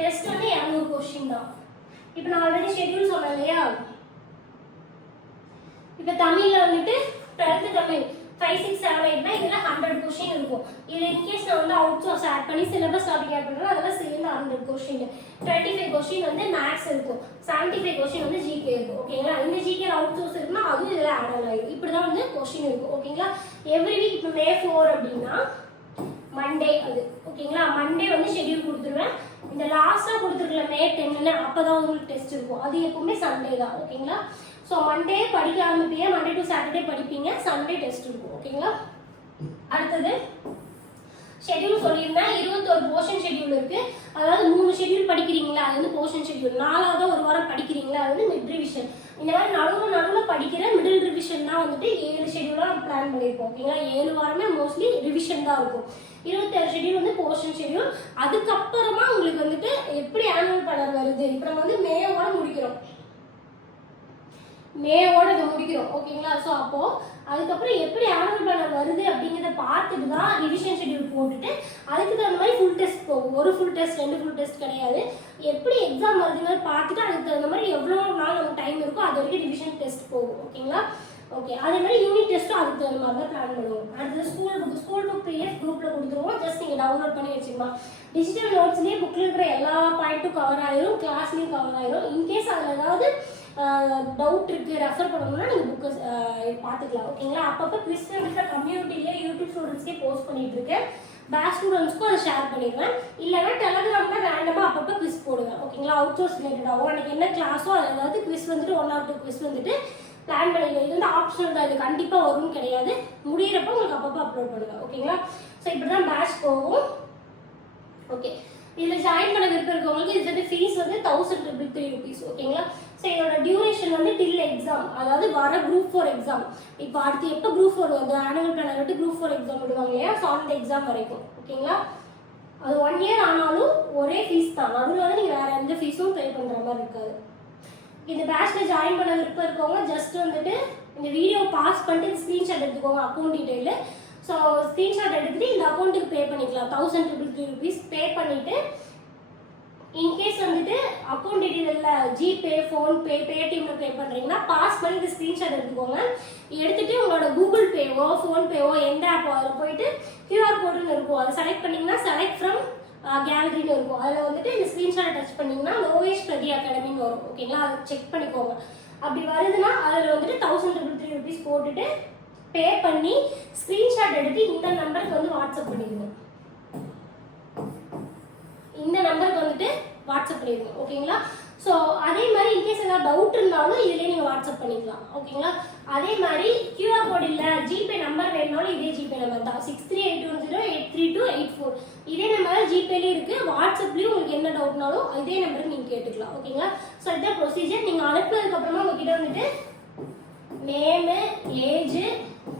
டெஸ்ட் வந்து 200 கொஸ்டின் தான். இப்போ நான் ஆல்ரெடி ஷெட்யூல் சொன்னேன் இல்லையா, இப்போ தமிழில் வந்துட்டு 12th தமிழ் 5, 6, 7, 8னா இதில் 100 கொஸ்டின் இருக்கும். இதில் இன்கேஸ் நான் வந்து அவுட் சோர்ஸ் ஆட் பண்ணி சிலபஸ் டாபிக் ஆட் பண்ணுறேன், அதெல்லாம் சேர்ந்து 100 கொஸ்டின். 25 கொஸ்டின் வந்து மேக்ஸ் இருக்கும், 75 கொஸ்டின் வந்து ஜிகே இருக்கும். ஓகேங்களா, இந்த ஜிகே அவுட் சோர்ஸ் இருக்குன்னா அதுவும் இதில் ஆட் ஆகிடும். இப்படி தான் வந்து கொஸ்டின் இருக்கும். ஓகேங்களா, எவ்ரி வீக் இப்போ May 4 அப்படின்னா மண்டே அது. ஓகேங்களா, மண்டே வந்து ஷெட்யூல் கொடுத்துருவேன். இந்த லாஸ்ட்டாக கொடுத்துருக்கல May 10 அப்போ தான் உங்களுக்கு டெஸ்ட் இருக்கும். அது எப்பவுமே சண்டே தான். ஓகேங்களா, ஸோ மண்டே படிக்க ஆரம்பிப்பீங்க, மண்டே டு சாட்டர்டே படிப்பீங்க, சண்டே டெஸ்ட் இருக்கும். ஓகேங்களா, அடுத்தது ஷெட்யூல் சொல்லியிருந்தேன். 21 போர்ஷன் ஷெட்யூல் இருக்கு. அதாவது 3 ஷெட்யூல் படிக்கிறீங்களா அது வந்து போர்ஷன் ஷெட்யூல், 4வது ஒரு வாரம் படிக்கிறீங்களா அது வந்து மிட் ரிவிஷன். இந்த மாதிரி நடுவில் படிக்கிற மிடில் ரிவிஷன் தான் வந்துட்டு 7 ஷெட்யூலாக பிளான் பண்ணியிருப்போம். ஓகேங்களா, 7 வாரமே மோஸ்ட்லி ரிவிஷன் தான் இருக்கும். 26 ஷெட்யூல் வந்து போர்ஷன் ஷெட்யூல். அதுக்கப்புறமா உங்களுக்கு வந்துட்டு எப்படி ஆனுவல் பிளானர் வருது, இப்போ நம்ம வந்து மேவோட முடிக்கிறோம். ஓகேங்களா, ஸோ அப்போ அதுக்கப்புறம் எப்படி ஆனுவல் பிளானர் வருது அப்படிங்கிறத பார்த்துட்டு தான் ரிவிஷன் ஷெட்யூல் போட்டுட்டு அதுக்கு தகுந்த மாதிரி ஃபுல் டெஸ்ட் போகும். ஒரு ஃபுல் டெஸ்ட் 2 ஃபுல் டெஸ்ட் கிடையாது. எப்படி எக்ஸாம் வருதுன்னு பார்த்துட்டு அதுக்கு தகுந்த மாதிரி எவ்வளோ நாள் நமக்கு டைம் இருக்கோ அது வரைக்கும் ரிவிஷன் டெஸ்ட் போகும். ஓகேங்களா, ஓகே, அதே மாதிரி யூனிட் டெஸ்ட்டும் அதுக்கு தகுந்த மாதிரி தான் பிளான் பண்ணுவோம். அடுத்தது ஸ்கூல் புக் பிடிஎஃப் குரூப்பில் கொடுத்துருவோம். ஜஸ்ட் நீங்கள் டவுன்லோட் பண்ணி வச்சுக்கலாம். டிஜிட்டல் நோட்ஸ்லேயே புக்கில் இருக்கிற எல்லா பாயிண்ட்டும் கவர் ஆயிரும், கிளாஸ்லேயும் கவர் ஆயிரும். இன்கேஸ் அதில் ஏதாவது டவுட் இருக்குது ரெஃபர் பண்ணணும்னா நீங்கள் புக்கை பார்த்துக்கலாம். ஓகேங்களா, அப்பப்போ குவிஸ் இருக்கிற கம்யூனிட்டிலேயே யூடியூப் ஸ்டூடெண்ட்ஸ்க்கே போஸ்ட் பண்ணிட்டு இருக்கேன். பேட்ச் ஸ்டூடெண்ட்ஸ்க்கும் அதை ஷேர் பண்ணிடுவேன். இல்லைன்னா டெலகிராமில் ரேண்டமாக அப்பப்போ குவிஸ் போடுவேன். ஓகேங்களா, அவுட் சோர்ஸ் ரிலேட்டடாகவும் அன்றைக்கி என்ன கிளாஸோ அதாவது குவிஸ் வந்துட்டு 1 or 2 குவிஸ் வந்துட்டு பிளான் பண்ணிடுவேன். இது வந்து ஆப்ஷனல் தான், இது கண்டிப்பாக வரும்னு கிடையாது. முடியிறப்போ உங்களுக்கு அப்பப்போ அப்லோட் பண்ணுவேன். ஓகேங்களா, ஸோ இப்படி தான் பேட்ச் போகும். ஓகே, இதில் ஜாயின் பண்ண விருப்பம் இருக்கவங்களுக்கு இது ஃபீஸ் வந்து 1333 rupees. ஓகேங்களா, ஸோ இதோட டியூரேஷன் வந்து டில் எக்ஸாம், அதாவது வர குரூப் 4 எக்ஸாம். இப்போ அடுத்து எப்போ குரூப் 4 வந்து ஆனுவல் பிளானர் விட்டு குரூப் 4 எக்ஸாம் விடுவாங்க இல்லையா, ஸோ அந்த எக்ஸாம் வரைக்கும். ஓகேங்களா, அது 1 year ஆனாலும் ஒரே ஃபீஸ் தான். நடுவில் வந்து நீங்கள் வேறு எந்த ஃபீஸும் பே பண்ணுற மாதிரி இருக்காது. இந்த பேட்ச்சில் ஜாயின் பண்ண விருப்பம் இருக்கவங்க ஜஸ்ட் வந்துட்டு இந்த வீடியோ பாஸ் பண்ணிட்டு ஸ்க்ரீன்ஷாட் எடுத்துக்கோங்க அக்கௌண்ட் டீட்டெயிலு. ஸோ ஸ்க்ரீன்ஷாட் எடுத்துகிட்டு இந்த அக்கௌண்ட்டுக்கு பே பண்ணிக்கலாம். 1333 rupees பே பண்ணிவிட்டு இன்கேஸ் வந்துட்டு அக்கௌண்ட் டீட்டெயில் இல்லை, ஜிபே, ஃபோன்பே, பேடிஎம்மில் பே பண்ணுறீங்கன்னா பாஸ் பண்ணி இந்த ஸ்க்ரீன்ஷாட் எடுத்துக்கோங்க. எடுத்துகிட்டு உங்களோட கூகுள் பேவோ ஃபோன்பேவோ எந்த ஆப்போ அதில் போயிட்டு கியூஆர் கோடுன்னு இருக்கும், அதை செலக்ட் பண்ணிங்கன்னா செலக்ட் ஃப்ரம் கேலரின்னு இருக்கும். அதில் வந்துட்டு இந்த ஸ்க்ரீன்ஷாட் டச் பண்ணிங்கன்னா லோவேஷ் பிரதி அகாடமின்னு வரும். ஓகேங்களா, அதை செக் பண்ணிக்கோங்க. அப்படி வருதுன்னா அதில் வந்துட்டு 1333 rupees போட்டுட்டு பே பண்ணி ஸ்க்ரீன்ஷாட் எடுத்து இந்த நம்பருக்கு வந்து வாட்ஸ்அப் பண்ணிடுங்க. இந்த நம்பருக்கு வந்துட்டு வாட்ஸ்அப் பண்ணிடுங்க. ஓகேங்களா, ஸோ அதே மாதிரி இன்கேஸ் ஏதாவது டவுட் இருந்தாலும் இதுலேயே நீங்கள் வாட்ஸ்அப் பண்ணிக்கலாம். ஓகேங்களா, அதே மாதிரி கியூஆர் கோட் இல்லை, ஜிபே நம்பர் வேணுனாலும் இதே ஜிபே நம்பர் தான் 6381083284. இதே நம்பர் ஜிபேலேயும் இருக்குது, வாட்ஸ்அப்லேயும் உங்களுக்கு என்ன டவுட்னாலும் இதே நம்பருக்கு நீங்கள் கேட்டுக்கலாம். ஓகேங்களா, ஸோ இதுதான் ப்ரொசீஜர். நீங்கள் அனுப்புனதுக்கப்புறமா உங்ககிட்ட வந்துட்டு நேமு, ஏஜ்,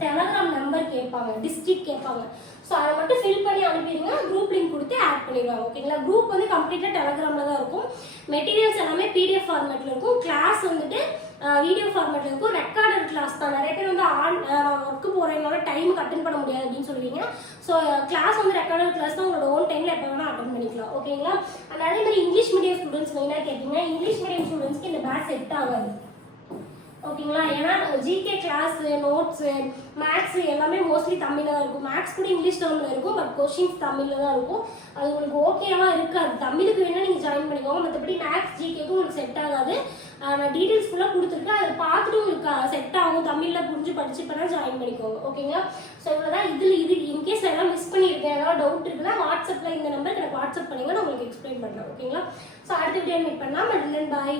டெலகிராம் நம்பர் கேட்பாங்க, டிஸ்ட்ரிக்ட் கேட்பாங்க. ஸோ அதை மட்டும் ஃபில் பண்ணி அனுப்பிடுங்க. குரூப் லிங்க் கொடுத்து ஆட் பண்ணிடுவாங்க. ஓகேங்களா, குரூப் வந்து கம்ப்ளீட்டாக டெலகிராமில் தான் இருக்கும். மெட்டீரியல்ஸ் எல்லாமே பிடிஎஃப் ஃபார்மேட்டில் இருக்கும். கிளாஸ் வந்துட்டு வீடியோ ஃபார்மேட் இருக்கும். ரெக்கார்டட் கிளாஸ் தான். நிறைய பேர் வந்து நான் ஒர்க்கு போகிறேன், என்னால் டைமுக்கு அட்டன் பண்ண முடியாது அப்படின்னு சொல்லுவீங்க. ஸோ கிளாஸ் வந்து ரெக்கார்டட் கிளாஸ் தான், உங்களோட ஓன் டைமில் எப்போ வேணால் அட்டன் பண்ணிக்கலாம். ஓகேங்களா? அண்ட் அதே மாதிரி இங்கிலீஷ் மீடியம் ஸ்டூடெண்ட்ஸ் மெயினாக கேட்டிங்கன்னா, இங்கிலீஷ் மீடியம் ஸ்டூடெண்ட்ஸ்க்கு இந்த பேட்ச் செட் ஆகாது. ஓகேங்களா? ஏன்னா ஜிகே கிளாஸ், நோட்ஸு, மேக்ஸ் எல்லாமே மோஸ்ட்லி தமிழில் தான் இருக்கும். மேக்ஸ் கூட இங்கிலீஷ் டேர்மில் இருக்கும், பட் கொஷின்ஸ் தமிழில் தான் இருக்கும். அது உங்களுக்கு ஓகேவாக இருக்காது. தமிழுக்கு வேணால் நீங்கள் ஜாயின் பண்ணிக்கோங்க, மற்றபடி மேக்ஸ் ஜிகேக்கும் உங்களுக்கு செட் ஆகாது. நான் டீட்டெயில்ஸ் ஃபுல்லாக கொடுத்துருக்கேன், அதை பார்த்துட்டு உங்களுக்கு செட் ஆகும், தமிழில் புரிஞ்சு படிச்சு பண்ணா ஜாயின் பண்ணிக்கோங்க. ஓகேங்களா? ஸோ இவ்வளோதான். இது இன்கேஸ் எல்லாம் மிஸ் பண்ணியிருக்கேன், ஏதாவது டவுட் இருக்குன்னா வாட்ஸ்அப்பில் இந்த நம்பருக்கு எனக்கு வாட்ஸ்அப் பண்ணிங்க, நான் உங்களுக்கு எக்ஸ்பிளைன் பண்ணுறேன். ஓகேங்களா? ஸோ அடுத்த வீடியோ மீட் பண்ணலாம். And then bye.